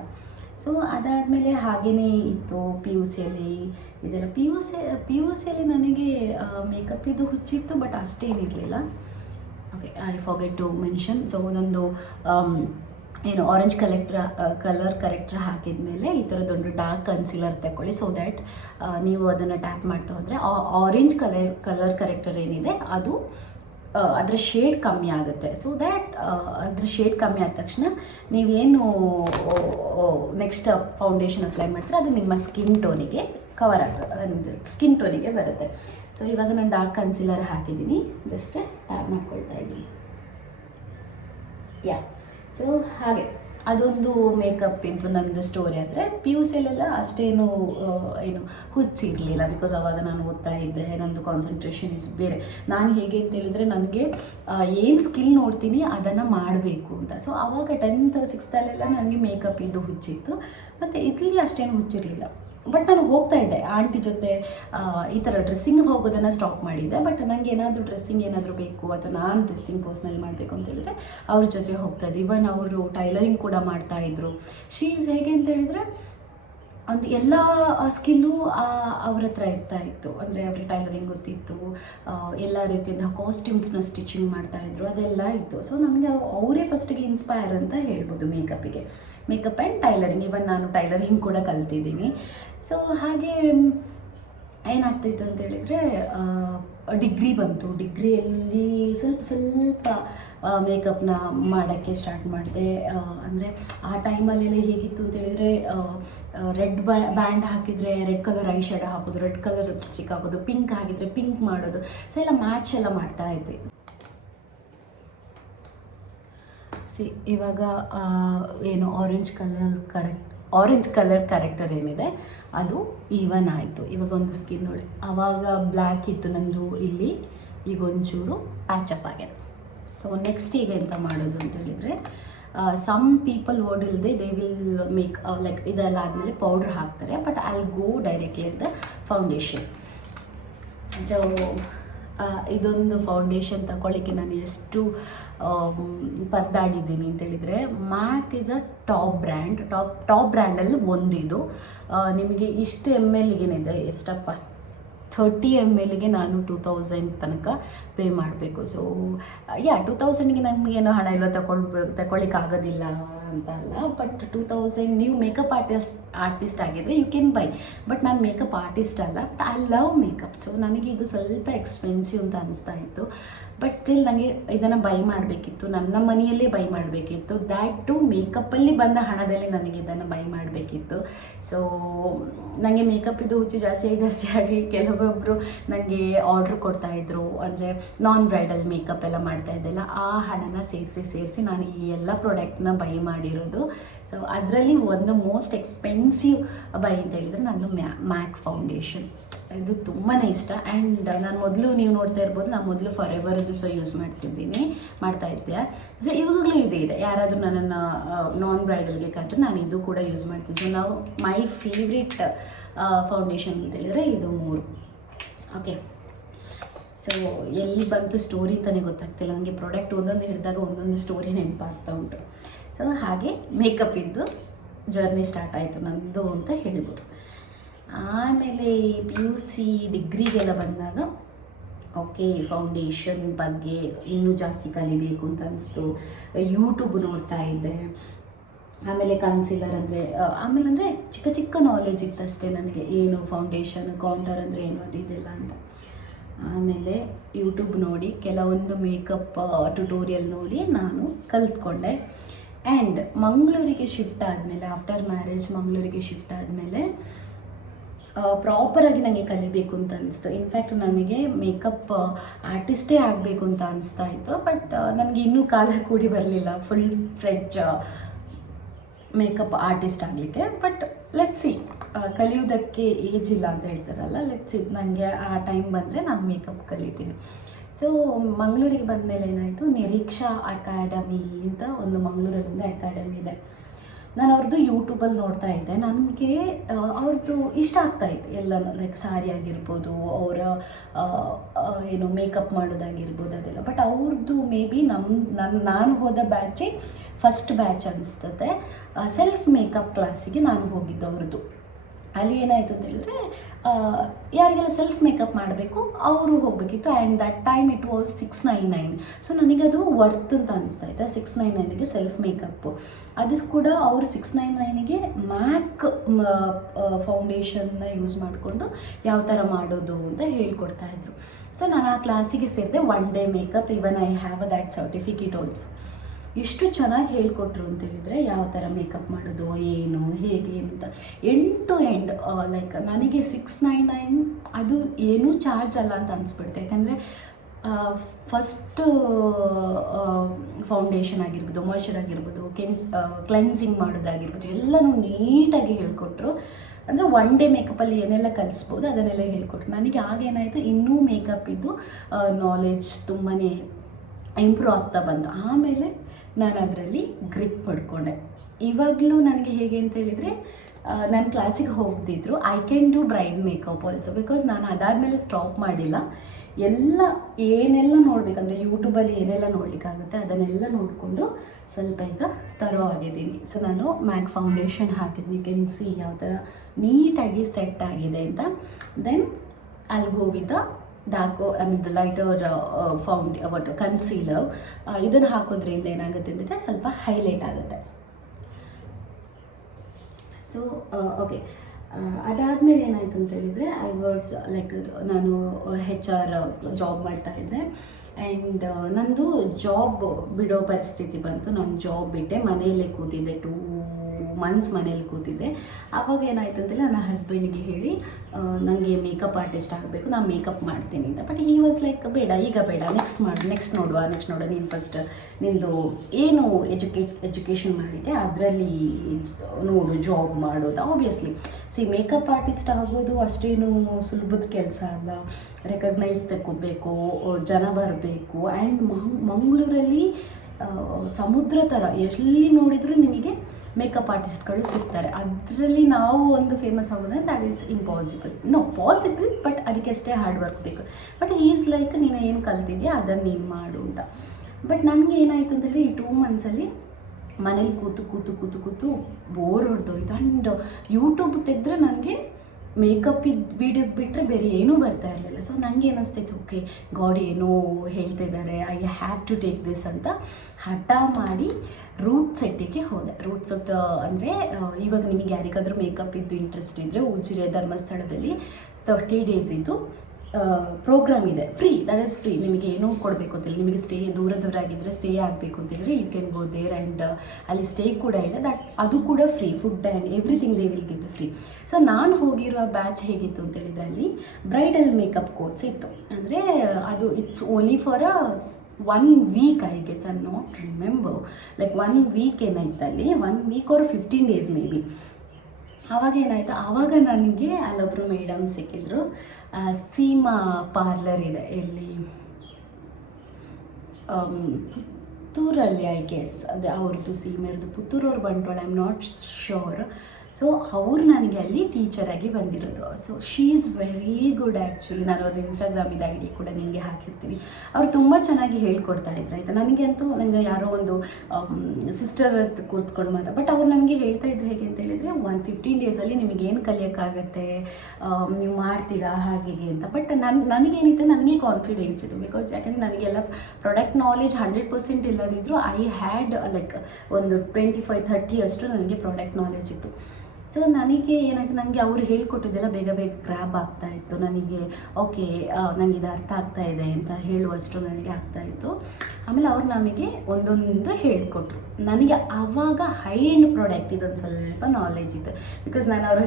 ಸೊ ಅದಾದಮೇಲೆ ಹಾಗೆಯೇ ಇತ್ತು ಪಿ ಯು ಸಿಯಲ್ಲಿ ಇದೆಲ್ಲ. ಪಿ ಯು ಸಿಯಲ್ಲಿ ನನಗೆ ಮೇಕಪ್ಪಿದು ಹುಚ್ಚಿತ್ತು, ಬಟ್ ಅಷ್ಟೇನಿರಲಿಲ್ಲ. Okay, I forget to mention. So ಒಂದೊಂದು ಏನು ಆರೆಂಜ್ ಕಲರ್ ಕರೆಕ್ಟರ್ ಹಾಕಿದ ಮೇಲೆ ಈ ಥರದೊಂದು ಡಾರ್ಕ್ ಕನ್ಸಿಲರ್ ತಗೊಳ್ಳಿ. ಸೊ ದ್ಯಾಟ್ ನೀವು ಅದನ್ನು ಟ್ಯಾಪ್ ಮಾಡ್ತಾ ಹೋದರೆ ಆರೆಂಜ್ ಕಲರ್ ಕರೆಕ್ಟರ್ ಏನಿದೆ ಅದು ಅದರ ಶೇಡ್ ಕಮ್ಮಿ ಆಗುತ್ತೆ. ಸೊ ದ್ಯಾಟ್ ಅದ್ರ ಶೇಡ್ ಕಮ್ಮಿ ಆದ ತಕ್ಷಣ ನೀವೇನು ನೆಕ್ಸ್ಟ್ ಫೌಂಡೇಶನ್ ಅಪ್ಲೈ ಮಾಡ್ತೀರ ಅದು ನಿಮ್ಮ ಸ್ಕಿನ್ ಟೋನಿಗೆ ಕವರ್ ಆಗುತ್ತೆ, ಸ್ಕಿನ್ ಟೋನಿಗೆ ಬರುತ್ತೆ. ಸೊ ಇವಾಗ ನಾನು ಡಾರ್ಕ್ ಕನ್ಸಿಲರ್ ಹಾಕಿದ್ದೀನಿ, ಜಸ್ಟ್ ಟ್ಯಾಪ್ ಮಾಡ್ಕೊಳ್ತಾ ಇದ್ದೀನಿ. ಸೊ ಹಾಗೆ ಅದೊಂದು ಮೇಕಪ್ ಇದ್ದು ನನ್ನದು ಸ್ಟೋರಿ. ಆದರೆ ಪಿ ಯು ಸಿಯಲ್ಲೆಲ್ಲ ಅಷ್ಟೇನು ಏನು ಹುಚ್ಚಿರಲಿಲ್ಲ, ಬಿಕಾಸ್ ಅವಾಗ ನಾನು ಓದ್ತಾ ಇದ್ದೆ, ನನ್ನದು ಕಾನ್ಸಂಟ್ರೇಷನ್ ಇಸ್ ಬೇರೆ. ನಾನು ಹೇಗೆ ಅಂತ ಹೇಳಿದರೆ ನನಗೆ ಏನು ಸ್ಕಿಲ್ ನೋಡ್ತೀನಿ ಅದನ್ನು ಮಾಡಬೇಕು ಅಂತ. ಸೊ ಆವಾಗ 10th 6th ನನಗೆ ಮೇಕಪ್ ಇದು ಹುಚ್ಚಿತ್ತು, ಮತ್ತು ಇದರಲ್ಲಿ ಅಷ್ಟೇನು ಹುಚ್ಚಿರಲಿಲ್ಲ. ಬಟ್ ನಾನು ಹೋಗ್ತಾ ಇದ್ದೆ ಆಂಟಿ ಜೊತೆ, ಈ ಥರ ಡ್ರೆಸ್ಸಿಂಗ್ ಹೋಗೋದನ್ನು ಸ್ಟಾಪ್ ಮಾಡಿದ್ದೆ. ಬಟ್ ನನಗೆ ಏನಾದರೂ ಡ್ರೆಸ್ಸಿಂಗ್ ಏನಾದರೂ ಬೇಕು ಅಥವಾ ನಾನು ಡ್ರೆಸ್ಸಿಂಗ್ ಪರ್ಸ್ನಲ್ ಮಾಡಬೇಕು ಅಂತ ಹೇಳಿದ್ರೆ ಅವ್ರ ಜೊತೆ ಹೋಗ್ತಾ ಇದ್ದೆ. ಇವನ್ ಅವರು ಟೈಲರಿಂಗ್ ಕೂಡ ಮಾಡ್ತಾಯಿದ್ರು. ಶೀಸ್ ಹೇಗೆ ಅಂತ ಹೇಳಿದರೆ ಒಂದು ಎಲ್ಲ ಸ್ಕಿಲ್ಲು ಅವ್ರ ಹತ್ರ ಇತ್ತು. ಅಂದರೆ ಅವ್ರಿಗೆ ಟೈಲರಿಂಗ್ ಗೊತ್ತಿತ್ತು, ಎಲ್ಲ ರೀತಿಯಿಂದ ಕಾಸ್ಟ್ಯೂಮ್ಸ್ನ ಸ್ಟಿಚಿಂಗ್ ಮಾಡ್ತಾಯಿದ್ರು, ಅದೆಲ್ಲ ಇತ್ತು. ಸೊ ನನಗೆ ಅವರೇ ಫಸ್ಟಿಗೆ ಇನ್ಸ್ಪೈರ್ ಅಂತ ಹೇಳ್ಬೋದು ಮೇಕಪ್ ಆ್ಯಂಡ್ ಟೈಲರಿಂಗ್. ಇವನ್ ನಾನು ಟೈಲರಿಂಗ್ ಕೂಡ ಕಲ್ತಿದ್ದೀನಿ. ಸೊ ಹಾಗೆ ಏನಾಗ್ತಿತ್ತು ಅಂತ ಹೇಳಿದರೆ ಡಿಗ್ರಿ ಬಂತು. ಡಿಗ್ರಿಯಲ್ಲಿ ಸ್ವಲ್ಪ ಮೇಕಪ್ನ ಮಾಡೋಕ್ಕೆ ಸ್ಟಾರ್ಟ್ ಮಾಡಿದೆ. ಅಂದರೆ ಆ ಟೈಮಲ್ಲೆಲ್ಲ ಹೇಗಿತ್ತು ಅಂತ ಹೇಳಿದರೆ ರೆಡ್ ಬ್ಯಾಂಡ್ ಹಾಕಿದರೆ ರೆಡ್ ಕಲರ್ ಐ ಶ್ಯಾಡೋ ಹಾಕೋದು, ರೆಡ್ ಕಲರ್ ಲಿಪ್ಸ್ಟಿಕ್ ಹಾಕೋದು, ಪಿಂಕ್ ಹಾಕಿದರೆ ಪಿಂಕ್ ಮಾಡೋದು. ಸೊ ಎಲ್ಲ ಮ್ಯಾಚ್ ಎಲ್ಲ ಮಾಡ್ತಾ ಇದ್ವಿ. ಇವಾಗ ಏನು ಆರೆಂಜ್ ಕಲರ್ ಕರೆಕ್ಟರ್ ಏನಿದೆ ಅದು ಈವನ್ ಆಯಿತು. ಇವಾಗ ಒಂದು ಸ್ಕಿನ್ ನೋಡಿ, ಆವಾಗ ಬ್ಲ್ಯಾಕ್ ಇತ್ತು ನಂದು ಇಲ್ಲಿ, ಈಗ ಒಂಚೂರು ಪ್ಯಾಚಪ್ ಆಗಿದೆ. ಸೊ ನೆಕ್ಸ್ಟ್ ಈಗ ಎಂತ ಮಾಡೋದು ಅಂತ ಹೇಳಿದರೆ, ಸಮ್ ಪೀಪಲ್ ವರ್ಡ್ ಇಲ್ಲದೆ ದೇ ವಿಲ್ ಮೇಕ್ ಲೈಕ್ ಇದೆಲ್ಲ ಆದಮೇಲೆ ಪೌಡ್ರ್ ಹಾಕ್ತಾರೆ, but I will go directly with the foundation. So ಇದೊಂದು ಫೌಂಡೇಶನ್ ತಗೊಳ್ಳಿಕ್ಕೆ ನಾನು ಎಷ್ಟು ಪರದಾಡಿದ್ದೀನಿ ಅಂತೇಳಿದರೆ, ಮ್ಯಾಕ್ ಈಸ್ ಅ ಟಾಪ್ ಬ್ರ್ಯಾಂಡಲ್ಲಿ ಒಂದಿದು. ನಿಮಗೆ ಇಷ್ಟು MLಗೇನಿದೆ, ಎಷ್ಟಪ್ಪ 30 mlಗೆ ನಾನು 2000 ತನಕ ಪೇ ಮಾಡಬೇಕು. ಸೊ 2000ಗೆ ನಮಗೇನೋ ಹಣ ಎಲ್ಲ ತಗೊಳ್ಳಿಕ್ಕಾಗೋದಿಲ್ಲ ಅಂತ ಅಲ್ಲ, ಬಟ್ 2000 ನೀವು ಮೇಕಪ್ ಆರ್ಟಿಸ್ಟ್ ಆಗಿದ್ದರೆ ಯು ಕ್ಯಾನ್ ಬೈ. ಬಟ್ ನಾನು ಮೇಕಪ್ ಆರ್ಟಿಸ್ಟ್ ಅಲ್ಲ, but I love makeup. So ನನಗೆ ಇದು ಸ್ವಲ್ಪ ಎಕ್ಸ್ಪೆನ್ಸಿವ್ ಅಂತ ಅನಿಸ್ತಾ ಇತ್ತು. ಬಟ್ ಸ್ಟಿಲ್ ನನಗೆ ಇದನ್ನು ಬೈ ಮಾಡಬೇಕಿತ್ತು, ನನ್ನ ಮನೆಯಲ್ಲೇ ಬೈ ಮಾಡಬೇಕಿತ್ತು. ದ್ಯಾಟ್ ಟು ಮೇಕಪ್ಪಲ್ಲಿ ಬಂದ ಹಣದಲ್ಲಿ ನನಗೆ ಇದನ್ನು ಬೈ ಮಾಡಬೇಕಿತ್ತು. ಸೊ ನನಗೆ ಮೇಕಪ್ ಇದು ಹುಚ್ಚು ಜಾಸ್ತಿ ಆಗಿ ಕೆಲವೊಬ್ಬರು ನನಗೆ ಆರ್ಡ್ರ್ ಕೊಡ್ತಾಯಿದ್ರು. ಅಂದರೆ ನಾನ್ ಬ್ರೈಡಲ್ ಮೇಕಪ್ ಎಲ್ಲ ಮಾಡ್ತಾಯಿದ್ದೆಲ್ಲ, ಆ ಹಣನ ಸೇರಿಸಿ ನಾನು ಈ ಎಲ್ಲ ಪ್ರಾಡಕ್ಟ್ನ ಬೈ ಮಾಡಿರೋದು. ಸೊ ಅದರಲ್ಲಿ ಒಂದು ಮೋಸ್ಟ್ ಎಕ್ಸ್ಪೆನ್ಸಿವ್ ಬೈ ಅಂತ ಹೇಳಿದರೆ ನಂದು ಮ್ಯಾಕ್ ಫೌಂಡೇಶನ್. ಇದು ತುಂಬಾ ಇಷ್ಟ. ಆ್ಯಂಡ್ ನಾನು ಮೊದಲು ನೀವು ನೋಡ್ತಾ ಇರ್ಬೋದು, ನಾನು ಮೊದಲು ಫಾರೆವರ್ದು ಯೂಸ್ ಮಾಡ್ತಾ ಇದ್ದೆ. ಸೊ ಇವಾಗಲೂ ಇದೆ. ಯಾರಾದರೂ ನನ್ನನ್ನು ನಾನ್ ಬ್ರೈಡಲ್ಗೆ ಕರೆದ್ರೆ ನಾನು ಇದು ಕೂಡ ಯೂಸ್ ಮಾಡ್ತಿದ್ದೆ. ನಾವು ಮೈ ಫೇವ್ರೆಟ್ ಫೌಂಡೇಶನ್ ಅಂತ ಹೇಳಿದರೆ ಇದು 3. ಓಕೆ, ಸೊ ಎಲ್ಲಿ ಬಂತು ಸ್ಟೋರಿ ಅಂತಲೇ ಗೊತ್ತಾಗ್ತಿಲ್ಲ ನನಗೆ. ಪ್ರಾಡಕ್ಟ್ ಒಂದೊಂದು ಹಿಡಿದಾಗ ಒಂದೊಂದು ಸ್ಟೋರಿ ನೆನಪಾಗ್ತಾ ಉಂಟು. ಸೊ ಹಾಗೆ ಮೇಕಪ್ ಇದ್ದು ಜರ್ನಿ ಸ್ಟಾರ್ಟ್ ಆಯಿತು ನಂದು ಅಂತ ಹೇಳ್ಬೋದು. ಆಮೇಲೆ PUC ಡಿಗ್ರಿಗೆಲ್ಲ ಬಂದಾಗ ಓಕೆ, ಫೌಂಡೇಶನ್ ಬಗ್ಗೆ ಇನ್ನೂ ಜಾಸ್ತಿ ಕಲಿಬೇಕು ಅಂತ ಅನಿಸ್ತು. ಯೂಟ್ಯೂಬ್ ನೋಡ್ತಾ ಇದ್ದೆ. ಆಮೇಲೆ ಕನ್ಸಿಲರ್ ಅಂದರೆ ಚಿಕ್ಕ ನಾಲೆಜ್ ಇತ್ತು ಅಷ್ಟೇ ನನಗೆ, ಏನು ಫೌಂಡೇಶನ್ ಕಾಂಟರ್ ಅಂದರೆ ಏನು ಅದಿದೆಲ್ಲ ಅಂತ. ಆಮೇಲೆ ಯೂಟ್ಯೂಬ್ ನೋಡಿ ಕೆಲವೊಂದು ಮೇಕಪ್ ಟ್ಯುಟೋರಿಯಲ್ ನೋಡಿ ನಾನು ಕಲ್ತ್ಕೊಂಡೆ. ಆ್ಯಂಡ್ ಮಂಗಳೂರಿಗೆ ಶಿಫ್ಟ್ ಆದಮೇಲೆ, ಆಫ್ಟರ್ ಮ್ಯಾರೇಜ್ ಮಂಗಳೂರಿಗೆ ಶಿಫ್ಟ್ ಆದಮೇಲೆ ಪ್ರಾಪರಾಗಿ ನನಗೆ ಕಲಿಬೇಕು ಅಂತ ಅನಿಸ್ತು. ಇನ್ಫ್ಯಾಕ್ಟ್ ನನಗೆ ಮೇಕಪ್ ಆರ್ಟಿಸ್ಟೇ ಆಗಬೇಕು ಅಂತ ಅನಿಸ್ತಾ ಇತ್ತು. ಬಟ್ ನನಗೆ ಇನ್ನೂ ಕಾಲ ಕೂಡಿ ಬರಲಿಲ್ಲ ಫುಲ್ ಫ್ರೆಜ್ ಮೇಕಪ್ ಆರ್ಟಿಸ್ಟ್ ಆಗಲಿಕ್ಕೆ. ಬಟ್ ಲೆಟ್ಸ್ ಸಿ, ಕಲಿಯೋದಕ್ಕೆ ಏಜ್ ಇಲ್ಲ ಅಂತ ಹೇಳ್ತಾರಲ್ಲ, ಲೆಟ್ಸ್ ಸಿ, ನನಗೆ ಆ ಟೈಮ್ ಬಂದರೆ ನಾನು ಮೇಕಪ್ ಕಲಿತೀನಿ. ಸೊ ಮಂಗಳೂರಿಗೆ ಬಂದಮೇಲೆ ಏನಾಯಿತು, ನಿರೀಕ್ಷಾ ಅಕಾಡೆಮಿ ಅಂತ ಒಂದು ಮಂಗಳೂರಲ್ಲಿಂದ ಅಕಾಡೆಮಿ ಇದೆ. ನಾನು ಅವ್ರದ್ದು ಯೂಟ್ಯೂಬಲ್ಲಿ ನೋಡ್ತಾ ಇದ್ದೆ. ನನಗೆ ಅವ್ರದ್ದು ಇಷ್ಟ ಆಗ್ತಾಯಿತ್ತು ಎಲ್ಲನೂ, ಲೈಕ್ ಸಾರಿ ಆಗಿರ್ಬೋದು, ಅವರ ಏನು ಮೇಕಪ್ ಮಾಡೋದಾಗಿರ್ಬೋದು ಅದೆಲ್ಲ. ಬಟ್ ಅವ್ರದ್ದು ಮೇ ಬಿ ನಾನು ಹೋದ ಬ್ಯಾಚೇ ಫಸ್ಟ್ ಬ್ಯಾಚ್ ಅನಿಸ್ತದೆ. ಸೆಲ್ಫ್ ಮೇಕಪ್ ಕ್ಲಾಸಿಗೆ ನಾನು ಹೋಗಿದ್ದು ಅವ್ರದ್ದು. ಅಲ್ಲಿ ಏನಾಯಿತು ಅಂತ ಹೇಳಿದ್ರೆ, ಯಾರಿಗೆಲ್ಲ ಸೆಲ್ಫ್ ಮೇಕಪ್ ಮಾಡಬೇಕು ಅವರು ಹೋಗಬೇಕಿತ್ತು. And that time it was 699. So ನನಗದು ವರ್ತ್ ಅಂತ ಅನಿಸ್ತಾ ಇತ್ತು. 699ಗೆ ಸೆಲ್ಫ್ ಮೇಕಪ್ಪು. ಅದು ಕೂಡ ಅವರು 699ಗೆ ಮ್ಯಾಕ್ ಫೌಂಡೇಶನ್ನ ಯೂಸ್ ಮಾಡಿಕೊಂಡು ಯಾವ ಥರ ಮಾಡೋದು ಅಂತ ಹೇಳ್ಕೊಡ್ತಾಯಿದ್ರು. ಸೊ ನಾನು ಆ ಕ್ಲಾಸಿಗೆ ಸೇರಿದೆ. 1 day makeup, even I have that certificate also. ಎಷ್ಟು ಚೆನ್ನಾಗಿ ಹೇಳ್ಕೊಟ್ರು ಅಂತೇಳಿದರೆ, ಯಾವ ಥರ ಮೇಕಪ್ ಮಾಡೋದು, ಏನು ಹೇಗೆ ಅಂತ ಎಂಡ್ ಟು ಎಂಡ್. ಲೈಕ್ ನನಗೆ 699 ಅದು ಏನೂ ಚಾರ್ಜ್ ಅಲ್ಲ ಅಂತ ಅನಿಸ್ಬಿಡ್ತೆ. ಯಾಕಂದರೆ ಫಸ್ಟು ಫೌಂಡೇಶನ್ ಆಗಿರ್ಬೋದು, ಮಾಯ್ಶ್ಚರ್ ಆಗಿರ್ಬೋದು, ಕ್ಲೆನ್ಸಿಂಗ್ ಮಾಡೋದಾಗಿರ್ಬೋದು ಎಲ್ಲನೂ ನೀಟಾಗಿ ಹೇಳ್ಕೊಟ್ರು. ಅಂದರೆ 1 ಡೇ ಮೇಕಪ್ಪಲ್ಲಿ ಏನೆಲ್ಲ ಕಲಿಸ್ಬೋದು ಅದನ್ನೆಲ್ಲ ಹೇಳ್ಕೊಟ್ರು. ನನಗೆ ಆಗೇನಾಯಿತು, ಇನ್ನೂ ಮೇಕಪ್ಪಿದ್ದು ನಾಲೆಡ್ಜ್ ತುಂಬಾ ಇಂಪ್ರೂವ್ ಆಗ್ತಾ ಬಂತು. ಆಮೇಲೆ ನಾನು ಅದರಲ್ಲಿ ಗ್ರಿಪ್ ಪಡ್ಕೊಂಡೆ. ಇವಾಗಲೂ ನನಗೆ ಹೇಗೆ ಅಂತ ಹೇಳಿದರೆ, ನನ್ನ ಕ್ಲಾಸಿಗೆ ಹೋಗ್ತಿದ್ರು I can do bride makeup also. Because ನಾನು ಅದಾದಮೇಲೆ ಸ್ಟಾಪ್ ಮಾಡಿಲ್ಲ. ಏನೆಲ್ಲ ನೋಡಬೇಕಂದ್ರೆ ಯೂಟ್ಯೂಬಲ್ಲಿ ಏನೆಲ್ಲ ನೋಡಲಿಕ್ಕಾಗುತ್ತೆ ಅದನ್ನೆಲ್ಲ ನೋಡಿಕೊಂಡು ಸ್ವಲ್ಪ ಈಗ ತರೋ ಆಗಿದ್ದೀನಿ. ಸೊ ನಾನು ಮ್ಯಾಕ್ ಫೌಂಡೇಶನ್ ಹಾಕಿದ್ದೀನಿ. ಯು ಕ್ಯಾನ್ ಸಿ ಯಾವ ಥರ ನೀಟಾಗಿ ಸೆಟ್ ಆಗಿದೆ ಅಂತ. Then I'll go with the dark, the lighter concealer. ಇದನ್ನು ಹಾಕೋದ್ರಿಂದ ಏನಾಗುತ್ತೆ ಅಂದರೆ ಸ್ವಲ್ಪ ಹೈಲೈಟ್ ಆಗುತ್ತೆ. ಸೊ ಓಕೆ, ಅದಾದಮೇಲೆ ಏನಾಯಿತು ಅಂತ ಹೇಳಿದರೆ, ಐ ವಾಸ್ ಲೈಕ್, ನಾನು HR ಜಾಬ್ ಮಾಡ್ತಾಯಿದ್ದೆ. ಆ್ಯಂಡ್ ನಂದು ಜಾಬ್ ಬಿಡೋ ಪರಿಸ್ಥಿತಿ ಬಂತು. ನಾನು ಜಾಬ್ ಬಿಟ್ಟೆ, ಮನೆಯಲ್ಲೇ ಕೂತಿದ್ದೆ. 2 ಮಂತ್ಸ್ ಮನೇಲಿ ಕೂತಿದ್ದೆ. ಆವಾಗ ಏನಾಯಿತು ಅಂತೇಳಿ ನನ್ನ ಹಸ್ಬೆಂಡಿಗೆ ಹೇಳಿ, ನನಗೆ ಮೇಕಪ್ ಆರ್ಟಿಸ್ಟ್ ಆಗಬೇಕು, ನಾನು ಮೇಕಪ್ ಮಾಡ್ತೀನಿ ಅಂತ. ಬಟ್ ಹಿ ವಾಸ್ ಲೈಕ್, ಬೇಡ ಈಗ ಬೇಡ, ನೆಕ್ಸ್ಟ್ ನೋಡುವ ನೀನು ಫಸ್ಟ್ ನಿಂದು ಏನು ಎಜುಕೇಷನ್ ಮಾಡಿದೆ ಅದರಲ್ಲಿ ನೋಡು, ಜಾಬ್ ಮಾಡೋದು. ಆಬ್ವಿಯಸ್ಲಿ ಮೇಕಪ್ ಆರ್ಟಿಸ್ಟ್ ಆಗೋದು ಅಷ್ಟೇನು ಸುಲಭದ ಕೆಲಸ ಅಲ್ಲ. ರೆಕಗ್ನೈಸ್ ತಗೋಬೇಕು, ಜನ ಬರಬೇಕು. ಆ್ಯಂಡ್ ಮಂಗಳೂರಲ್ಲಿ ಸಮುದ್ರ ಥರ ಎಲ್ಲಿ ನೋಡಿದರೂ ನಿಮಗೆ ಮೇಕಪ್ ಆರ್ಟಿಸ್ಟ್ಗಳು ಸಿಗ್ತಾರೆ. ಅದರಲ್ಲಿ ನಾವು ಒಂದು ಫೇಮಸ್ ಆಗೋದಂದ್ರೆ that is impossible. Possible, but ಅದಕ್ಕೆ ಹಾರ್ಡ್ ವರ್ಕ್ ಬೇಕು. ಬಟ್ ಈಸ್ ಲೈಕ್, ನೀನು ಏನು ಕಲ್ತಿದ್ಯಾ ಅದನ್ನು ನೀನು ಮಾಡು ಅಂತ. ಬಟ್ ನನಗೆ ಏನಾಯಿತು ಅಂತೇಳಿ, ಈ 2 ಮಂತ್ಸಲ್ಲಿ ಮನೇಲಿ ಕೂತು ಬೋರ್ ಹೊಡೆದೋಯ್ತು. ಆ್ಯಂಡ್ ಯೂಟ್ಯೂಬ್ ತೆಗೆದ್ರೆ ನನಗೆ ಮೇಕಪ್ಪಿದ್ದು ವೀಡಿಯೋದು ಬಿಟ್ಟರೆ ಬೇರೆ ಏನೂ ಬರ್ತಾ ಇರಲಿಲ್ಲ. ಸೊ ನನಗೆ ಏನಿಸ್ತಿತ್ತು, ಓಕೆ ಗಾಡ್ ಏನೋ ಹೇಳ್ತಿದ್ದಾರೆ, I have to take this ಅಂತ ಹಠ ಮಾಡಿ ರೂಟ್ ಸೆಟ್ಟಿಗೆ ಹೋದೆ. ರೂಟ್ ಸೆಟ್ ಅಂದರೆ, ಇವಾಗ ನಿಮಗೆ ಯಾರಿಗಾದರೂ ಮೇಕಪ್ ಇದ್ದು ಇಂಟ್ರೆಸ್ಟ್ ಇದ್ದರೆ, ಉಜಿರೆ ಧರ್ಮಸ್ಥಳದಲ್ಲಿ 30 days ಇದು ಪ್ರೋಗ್ರಾಮ್ ಇದೆ. Free, that is free. ನಿಮಗೆ ಏನೂ ಕೊಡಬೇಕು ಅಂತಿಲ್ಲ. ನಿಮಗೆ ಸ್ಟೇ ದೂರದವರಾಗಿದ್ದರೆ ಸ್ಟೇ ಆಗಬೇಕು ಅಂತೇಳಿದರೆ you can go there. And ಅಲ್ಲಿ ಸ್ಟೇ ಕೂಡ ಇದೆ, ಅದು ಕೂಡ free. Food and everything they will give free. So ನಾನು ಹೋಗಿರುವ ಬ್ಯಾಚ್ ಹೇಗಿತ್ತು ಅಂತೇಳಿದರೆ, ಅಲ್ಲಿ ಬ್ರೈಡಲ್ ಮೇಕಪ್ ಕೋರ್ಸ್ ಇತ್ತು. ಅಂದರೆ ಅದು it's only for 1 week, I guess, I not remember, like 1 week ಏನಾಯ್ತು ಅಲ್ಲಿ, 1 week or 15 days may be. ಆವಾಗ ಏನಾಯಿತು, ಆವಾಗ ನನಗೆ ಅಲ್ಲೊಬ್ಬರು ಮೇಡಮ್ ಸಿಕ್ಕಿದ್ರು. ಸೀಮಾ ಪಾರ್ಲರ್ ಇದೆ ಇಲ್ಲಿ ಪುತ್ತೂರಲ್ಲಿ, ಐ ಗೆಸ್ ಅದೇ ಅವ್ರದ್ದು ಸೀಮೆಯವ್ರದ್ದು, ಪುತ್ತೂರವ್ರು Bantwal, I am not sure. So ಅವ್ರು ನನಗೆ ಅಲ್ಲಿ ಟೀಚರಾಗಿ ಬಂದಿರೋದು. So she is very good actually. ನಾನು ಅವ್ರದ್ದು ಇನ್ಸ್ಟಾಗ್ರಾಮಿದ ID ಕೂಡ ನಿಮಗೆ ಹಾಕಿರ್ತೀನಿ. ಅವ್ರು ತುಂಬ ಚೆನ್ನಾಗಿ ಹೇಳ್ಕೊಡ್ತಾ ಇದ್ರು ಆಯಿತಾ. ನನಗೆ ಯಾರೋ ಒಂದು ಸಿಸ್ಟರ್ ಕೂರಿಸ್ಕೊಂಡು ಬಟ್ ಅವ್ರು ನಮಗೆ ಹೇಳ್ತಾ ಇದ್ರು ಹೇಗೆ ಅಂತ ಹೇಳಿದರೆ, 15 days ನಿಮಗೇನು ಕಲಿಯೋಕ್ಕಾಗತ್ತೆ, ನೀವು ಮಾಡ್ತೀರಾ ಹಾಗೆ ಅಂತ. ಬಟ್ ನನಗೇನಿತ್ತು, ನನಗೆ ಕಾನ್ಫಿಡೆನ್ಸ್ ಇತ್ತು. ಬಿಕಾಸ್ ಯಾಕಂದರೆ ನನಗೆಲ್ಲ ಪ್ರಾಡಕ್ಟ್ ನಾಲೆಜ್ 100% ಇಲ್ಲದಿದ್ದರೂ ಐ ಹ್ಯಾಡ್ ಲೈಕ್ ಒಂದು 25-30 ಅಷ್ಟು ನನಗೆ ಪ್ರಾಡಕ್ಟ್ ನಾಲೆಜ್ ಇತ್ತು. ಸೊ ನನಗೆ ಏನಾಯಿತು, ನನಗೆ ಅವರು ಹೇಳ್ಕೊಟ್ಟಿದ್ದೆಲ್ಲ ಬೇಗ ಗ್ರ್ಯಾಬ್ ಆಗ್ತಾಯಿತ್ತು. ನನಗೆ ಓಕೆ, ನನಗೆ ಇದು ಅರ್ಥ ಆಗ್ತಾ ಇದೆ ಅಂತ ಹೇಳುವಷ್ಟು ನನಗೆ ಆಗ್ತಾಯಿತ್ತು. ಆಮೇಲೆ ಅವ್ರು ನಮಗೆ ಒಂದೊಂದು ಹೇಳಿಕೊಟ್ರು. ನನಗೆ ಆವಾಗ ಹೈ ಎಂಡ್ ಪ್ರಾಡಕ್ಟ್ ಇದೊಂದು ಸ್ವಲ್ಪ ನಾಲೆಜ್ ಇತ್ತು. ಬಿಕಾಸ್ ನಾನು ಅವರು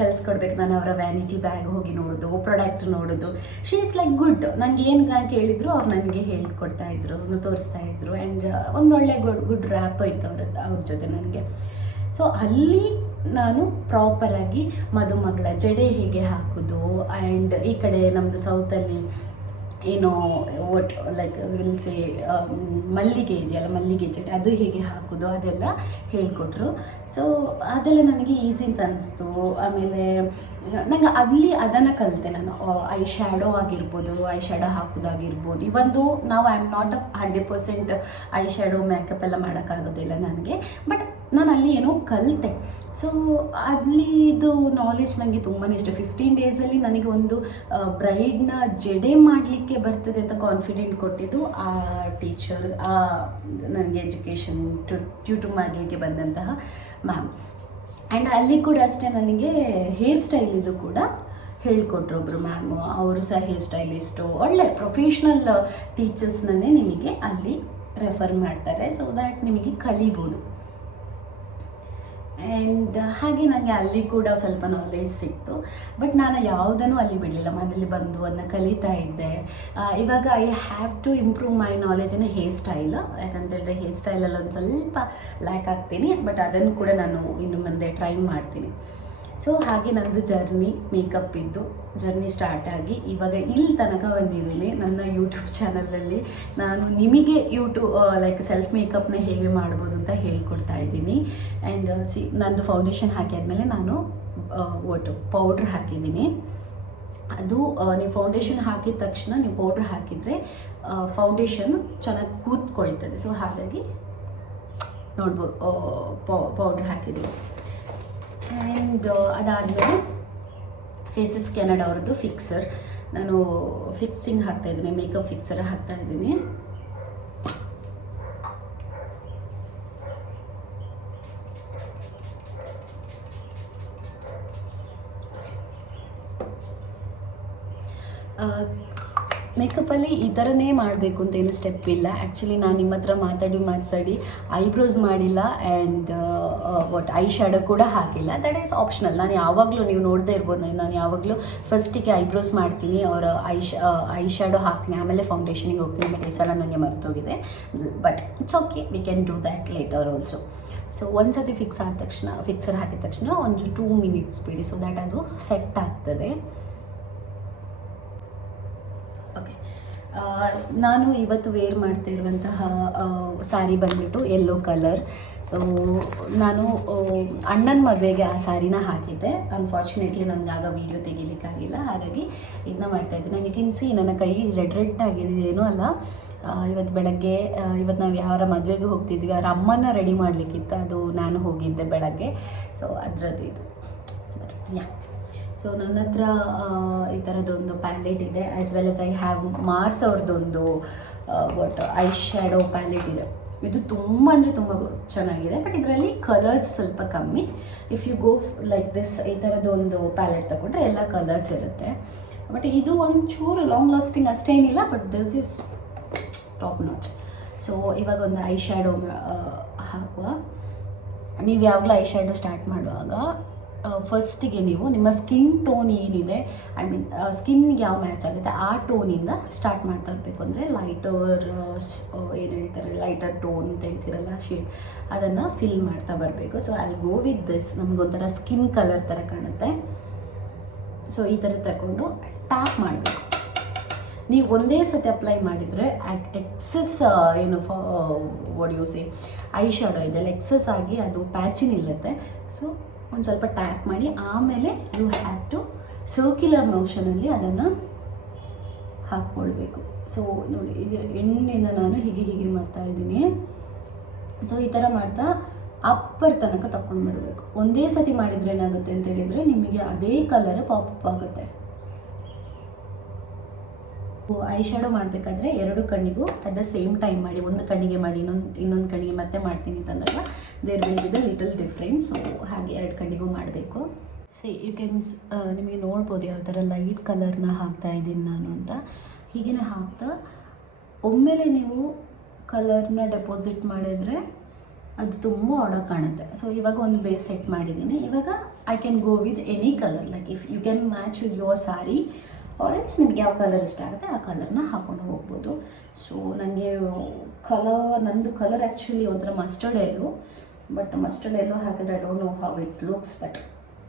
ಕಲಿಸ್ಕೊಡ್ಬೇಕು, ನಾನು ಅವರ ವ್ಯಾನಿಟಿ ಬ್ಯಾಗ್ ಹೋಗಿ ನೋಡೋದು, ಪ್ರಾಡಕ್ಟ್ ನೋಡೋದು. She is like good. ನನಗೆ ಏನು ನಾನು ಕೇಳಿದ್ರು ಅವ್ರು ನನಗೆ ಹೇಳ್ಕೊಡ್ತಾಯಿದ್ರು, ತೋರಿಸ್ತಾಯಿದ್ರು. ಆ್ಯಂಡ್ ಒಂದೊಳ್ಳೆ ಗುಡ್ ರ್ಯಾಪ್ ಇತ್ತು ಅವ್ರ ಜೊತೆ ನನಗೆ. ಸೊ ಅಲ್ಲಿ ನಾನು ಪ್ರಾಪರಾಗಿ ಮದುಮಗಳ ಜಡೆ ಹೇಗೆ ಹಾಕೋದು, ಆ್ಯಂಡ್ ಈ ಕಡೆ ನಮ್ಮದು ಸೌತಲ್ಲಿ ಏನೋ ಒಟ್ ಲೈಕ್ ವಿಲ್ ಸೇ ಮಲ್ಲಿಗೆ ಇದೆಯಲ್ಲ, ಮಲ್ಲಿಗೆ ಜಡೆ ಅದು ಹೇಗೆ ಹಾಕೋದು ಅದೆಲ್ಲ ಹೇಳಿಕೊಟ್ರು. ಸೊ ಅದೆಲ್ಲ ನನಗೆ ಈಸಿ ಅಂತ ಅನಿಸ್ತು. ಆಮೇಲೆ ನಂಗೆ ಅಲ್ಲಿ ಅದನ್ನು ಕಲಿತೆ ನಾನು. ಐ ಶ್ಯಾಡೋ ಆಗಿರ್ಬೋದು, ಐ ಶ್ಯಾಡೋ ಹಾಕೋದಾಗಿರ್ಬೋದು. ಇವೊಂದು ನಾವು I am not 100% I shadow makeup ಎಲ್ಲ ಮಾಡೋಕ್ಕಾಗೋದಿಲ್ಲ ನನಗೆ, ಬಟ್ ನಾನು ಅಲ್ಲಿ ಏನೋ ಕಲಿತೆ. ಸೊ ಅಲ್ಲಿದು ನಾಲೆಜ್ ನನಗೆ ತುಂಬಾ ಇಷ್ಟ. 15 ಡೇಸಲ್ಲಿ ನನಗೆ ಒಂದು ಬ್ರೈಡ್ನ ಜಡೆ ಮಾಡಲಿಕ್ಕೆ ಬರ್ತದೆ ಅಂತ ಕಾನ್ಫಿಡೆಂಟ್ ಕೊಟ್ಟಿದ್ದು ಆ ಟೀಚರ್, ನನಗೆ ಎಜುಕೇಷನ್ ಟ್ಯೂಟರ್ ಮಾಡಲಿಕ್ಕೆ ಬಂದಂತಹ ಮ್ಯಾಮ್. ಆ್ಯಂಡ್ ಅಲ್ಲಿ ಕೂಡ ಅಷ್ಟೇ ನನಗೆ ಹೇರ್ ಸ್ಟೈಲಿದು ಕೂಡ ಹೇಳಿಕೊಟ್ರು ಒಬ್ಬರು ಮ್ಯಾಮು. ಅವರು ಸಹ ಹೇರ್ ಸ್ಟೈಲಿಸ್ಟು, ಒಳ್ಳೆ ಪ್ರೊಫೆಷ್ನಲ್ ಟೀಚರ್ಸ್ನನ್ನೇ ನಿಮಗೆ ಅಲ್ಲಿ ರೆಫರ್ ಮಾಡ್ತಾರೆ. ಸೊ ದ್ಯಾಟ್ ನಿಮಗೆ ಕಲಿಬೋದು. ಆ್ಯಂಡ್ ಹಾಗೆ ನನಗೆ ಅಲ್ಲಿ ಕೂಡ ಸ್ವಲ್ಪ ನಾಲೆಜ್ ಸಿಕ್ತು. ಬಟ್ ನಾನು ಯಾವುದನ್ನು ಅಲ್ಲಿ ಬಿಡಲಿಲ್ಲ, ಮನೇಲಿ ಬಂದು ಅದನ್ನ ಕಲಿತಾ ಇದ್ದೆ. ಇವಾಗ I have to improve my knowledge in hair style. ಯಾಕಂತೇಳಿದ್ರೆ ಹೇರ್ ಸ್ಟೈಲಲ್ಲಿ ಒಂದು ಸ್ವಲ್ಪ ಲ್ಯಾಕ್ ಆಗ್ತೀನಿ, ಬಟ್ ಅದನ್ನು ಕೂಡ ನಾನು ಇನ್ನು ಮುಂದೆ ಟ್ರೈ ಮಾಡ್ತೀನಿ. ಸೊ ಹಾಗೆ ನಂದು ಜರ್ನಿ, ಮೇಕಪ್ ಇದ್ದು ಜರ್ನಿ ಸ್ಟಾರ್ಟ್ ಆಗಿ ಇವಾಗ ಇಲ್ಲಿ ತನಕ ಬಂದಿದ್ದೀನಿ. ನನ್ನ ಯೂಟ್ಯೂಬ್ ಚಾನಲಲ್ಲಿ ನಾನು ನಿಮಗೆ ಲೈಕ್ ಸೆಲ್ಫ್ ಮೇಕಪ್ನ ಹೇಗೆ ಮಾಡ್ಬೋದು ಅಂತ ಹೇಳ್ಕೊಡ್ತಾ ಇದ್ದೀನಿ. ಆ್ಯಂಡ್ ನಂದು ಫೌಂಡೇಶನ್ ಹಾಕಿದ್ಮೇಲೆ ನಾನು ಪೌಡ್ರ್ ಹಾಕಿದ್ದೀನಿ. ಅದು ನೀವು ಫೌಂಡೇಶನ್ ಹಾಕಿದ ತಕ್ಷಣ ನೀವು ಪೌಡ್ರ್ ಹಾಕಿದರೆ ಫೌಂಡೇಶನ್ ಚೆನ್ನಾಗಿ ಕೂತ್ಕೊಳ್ತದೆ. ಸೊ ಹಾಗಾಗಿ ನೋಡ್ಬೋದು ಪೌಡ್ರ್ ಹಾಕಿದ್ದೀನಿ. ಆ್ಯಂಡ್ ಅದಾದಮೇಲೆ ಫೇಸಸ್ ಕೆನಡಾ ಅವ್ರದ್ದು ಫಿಕ್ಸರ್, ನಾನು ಫಿಕ್ಸಿಂಗ್ ಹಾಕ್ತಾಯಿದ್ದೀನಿ, ಮೇಕಪ್ ಫಿಕ್ಸರ್ ಹಾಕ್ತಾಯಿದ್ದೀನಿ. ಮೇಕಪ್ಪಲ್ಲಿ ಈ ಥರನೇ ಮಾಡಬೇಕು ಅಂತ ಏನು ಸ್ಟೆಪ್ ಇಲ್ಲ. ಆ್ಯಕ್ಚುಲಿ ನಾನು ನಿಮ್ಮ ಹತ್ರ ಮಾತಾಡಿ ಐಬ್ರೋಸ್ ಮಾಡಿಲ್ಲ, ಆ್ಯಂಡ್ ಐ ಶ್ಯಾಡೋ ಕೂಡ ಹಾಕಿಲ್ಲ. That is optional. ನಾನು ಯಾವಾಗಲೂ ನೀವು ನೋಡದೇ ಇರ್ಬೋದು, ನಾನು ಯಾವಾಗಲೂ ಫಸ್ಟಿಗೆ ಐಬ್ರೋಸ್ ಮಾಡ್ತೀನಿ, ಅವರ ಐ ಶ್ಯಾಡೋ ಹಾಕ್ತೀನಿ, ಆಮೇಲೆ ಫೌಂಡೇಶನಿಗೆ ಹೋಗ್ತೀನಿ. ಬಟ್ ಈ ಸಲ ನನಗೆ ಮರ್ತೋಗಿದೆ. But it's okay, we can do that later also. So ಒಂದು ಸತಿ ಫಿಕ್ಸರ್ ಹಾಕಿದ ತಕ್ಷಣ ಒಂದು 2 ಮಿನಿಟ್ಸ್ ಬಿಡಿ, ಸೊ ದ್ಯಾಟ್ ಅದು ಸೆಟ್ ಆಗ್ತದೆ. ಓಕೆ, ನಾನು ಇವತ್ತು ವೇರ್ ಮಾಡ್ತಾ ಇರುವಂತಹ ಸ್ಯಾರಿ ಬಂದುಬಿಟ್ಟು ಯೆಲ್ಲೋ ಕಲರ್. ಸೊ ನಾನು ಅಣ್ಣನ ಮದುವೆಗೆ ಆ ಸ್ಯಾರಿನ ಹಾಕಿದ್ದೆ. ಅನ್ಫಾರ್ಚುನೇಟ್ಲಿ ನನಗೆ ಆಗ ವೀಡಿಯೋ ತೆಗಿಲಿಕ್ಕಾಗಿಲ್ಲ, ಹಾಗಾಗಿ ಇದನ್ನ ಮಾಡ್ತಾಯಿದ್ದೀನಿ. ನನಗೆ ಕಿನ್ಸಿ ನನ್ನ ಕೈ ರೆಡ್ ಆಗಿದೆ, ಏನೂ ಅಲ್ಲ. ಇವತ್ತು ಬೆಳಗ್ಗೆ ನಾವು ಯಾರ ಮದುವೆಗೆ ಹೋಗ್ತಿದ್ವಿ, ಅವ್ರ ಅಮ್ಮನ ರೆಡಿ ಮಾಡಲಿಕ್ಕಿತ್ತು, ಅದು ನಾನು ಹೋಗಿದ್ದೆ ಬೆಳಗ್ಗೆ. ಸೊ ಅದರದ್ದು ಇದು ಯಾ. ಸೊ ನನ್ನ ಹತ್ರ ಈ ಥರದ್ದೊಂದು ಪ್ಯಾಲೆಟ್ ಇದೆ, as well as I have Mars ಅವ್ರದ್ದೊಂದು ಐ ಶ್ಯಾಡೋ ಪ್ಯಾಲೆಟ್ ಇದೆ. ಇದು ತುಂಬ ಅಂದರೆ ತುಂಬ ಚೆನ್ನಾಗಿದೆ, ಬಟ್ ಇದರಲ್ಲಿ ಕಲರ್ಸ್ ಸ್ವಲ್ಪ ಕಮ್ಮಿ. If you go like this, ಈ ಥರದ್ದೊಂದು ಪ್ಯಾಲೆಟ್ ತಗೊಂಡ್ರೆ ಎಲ್ಲ ಕಲರ್ಸ್ ಇರುತ್ತೆ. ಬಟ್ ಇದು ಒಂಚೂರು ಲಾಂಗ್ ಲಾಸ್ಟಿಂಗ್ ಅಷ್ಟೇನಿಲ್ಲ, but this is top notch. So ಇವಾಗ ಒಂದು ಐ ಶ್ಯಾಡೋ ಹಾಕುವ. ನೀವು ಯಾವಾಗಲೂ ಐ ಶ್ಯಾಡೋ ಸ್ಟಾರ್ಟ್ ಮಾಡುವಾಗ ಫಸ್ಟಿಗೆ ನೀವು ನಿಮ್ಮ ಸ್ಕಿನ್ ಟೋನ್ ಏನಿದೆ, ಐ ಮೀನ್ ಸ್ಕಿನ್ಗೆ ಯಾವ ಮ್ಯಾಚ್ ಆಗುತ್ತೆ ಆ ಟೋನಿಂದ ಸ್ಟಾರ್ಟ್ ಮಾಡ್ತಾ ಇರಬೇಕು. ಅಂದರೆ ಏನು ಹೇಳ್ತಾರೆ, ಲೈಟರ್ ಟೋನ್ ಅಂತ ಹೇಳ್ತಿರಲ್ಲ, ಶೇಡ್, ಅದನ್ನು ಫಿಲ್ ಮಾಡ್ತಾ ಬರಬೇಕು. So I go with this. ನಮಗೊಂಥರ ಸ್ಕಿನ್ ಕಲರ್ ಥರ ಕಾಣುತ್ತೆ. ಸೊ ಈ ಥರ ತಗೊಂಡು ಟ್ಯಾಪ್ ಮಾಡಬೇಕು. ನೀವು ಒಂದೇ ಸತಿ ಅಪ್ಲೈ ಮಾಡಿದರೆ ಎಕ್ಸಸ್ ಏನು what you say eye shadow ಇದೆಲ್ಲ ಎಕ್ಸಸ್ ಆಗಿ ಅದು ಪ್ಯಾಚಿ ನಿಲ್ಲುತ್ತೆ. ಸೊ ಒಂದು ಸ್ವಲ್ಪ ಟ್ಯಾಪ್ ಮಾಡಿ ಆಮೇಲೆ ಯು ಹ್ಯಾವ್ ಟು ಸರ್ಕ್ಯುಲರ್ ಮೋಷನಲ್ಲಿ ಅದನ್ನು ಹಾಕ್ಕೊಳ್ಬೇಕು. ಸೊ ನೋಡಿ, ಈಗ ಎಣ್ಣಿಂದ ನಾನು ಹೀಗೆ ಮಾಡ್ತಾ ಇದ್ದೀನಿ. ಸೊ ಈ ಥರ ಮಾಡ್ತಾ ಅಪ್ಪರ್ ತನಕ ತಗೊಂಡು ಬರಬೇಕು. ಒಂದೇ ಸತಿ ಮಾಡಿದರೆ ಏನಾಗುತ್ತೆ ಅಂತ ಹೇಳಿದರೆ ನಿಮಗೆ ಅದೇ ಕಲರ್ ಪಾಪ್ ಆಗುತ್ತೆ. ಐ ಶ್ಯಾಡೋ ಮಾಡಬೇಕಾದ್ರೆ 2 ಕಣ್ಣಿಗೂ ಅಟ್ ದ ಸೇಮ್ ಟೈಮ್ ಮಾಡಿ. ಒಂದು ಕಣ್ಣಿಗೆ ಮಾಡಿ, ಇನ್ನೊಂದು ಕಣ್ಣಿಗೆ ಮತ್ತೆ ಮಾಡ್ತೀನಿ ಅಂತಂದಾಗ there will be the little difference. So ಹಾಗೆ 2 ಕಣ್ಣಿಗೂ ಮಾಡಬೇಕು. ಯು ಕ್ಯಾನ್ ನಿಮಗೆ ನೋಡ್ಬೋದು ಯಾವ ಥರ ಲೈಟ್ ಕಲರ್ನ ಹಾಕ್ತಾ ಇದ್ದೀನಿ ನಾನು ಅಂತ. ಹೀಗೆ ಹಾಕ್ತಾ ಒಮ್ಮೆಲೆ ನೀವು ಕಲರ್ನ ಡೆಪಾಸಿಟ್ ಮಾಡಿದರೆ ಅದು ತುಂಬ ಆಡಾಗಿ ಕಾಣುತ್ತೆ. ಸೊ ಇವಾಗ ಒಂದು ಬೇಸ್ ಸೆಟ್ ಮಾಡಿದ್ದೀನಿ. ಇವಾಗ I can go with any colour, like if you can match with your sari or else ನಿಮ್ಗೆ ಯಾವ ಕಲರ್ ಇಷ್ಟ ಆಗುತ್ತೆ ಆ ಕಲರ್ನ ಹಾಕ್ಕೊಂಡು ಹೋಗ್ಬೋದು. ಸೊ ನನಗೆ ನಂದು ಕಲರ್ ಆ್ಯಕ್ಚುಲಿ ಒಂಥರ ಮಸ್ಟರ್ಡ್ ಎಲ್ಲು, ಬಟ್ ಮಸ್ಟರ್ಡ್ ಎಲ್ಲೋ ಹಾಕಿದ್ರೆ I don't know how it looks, but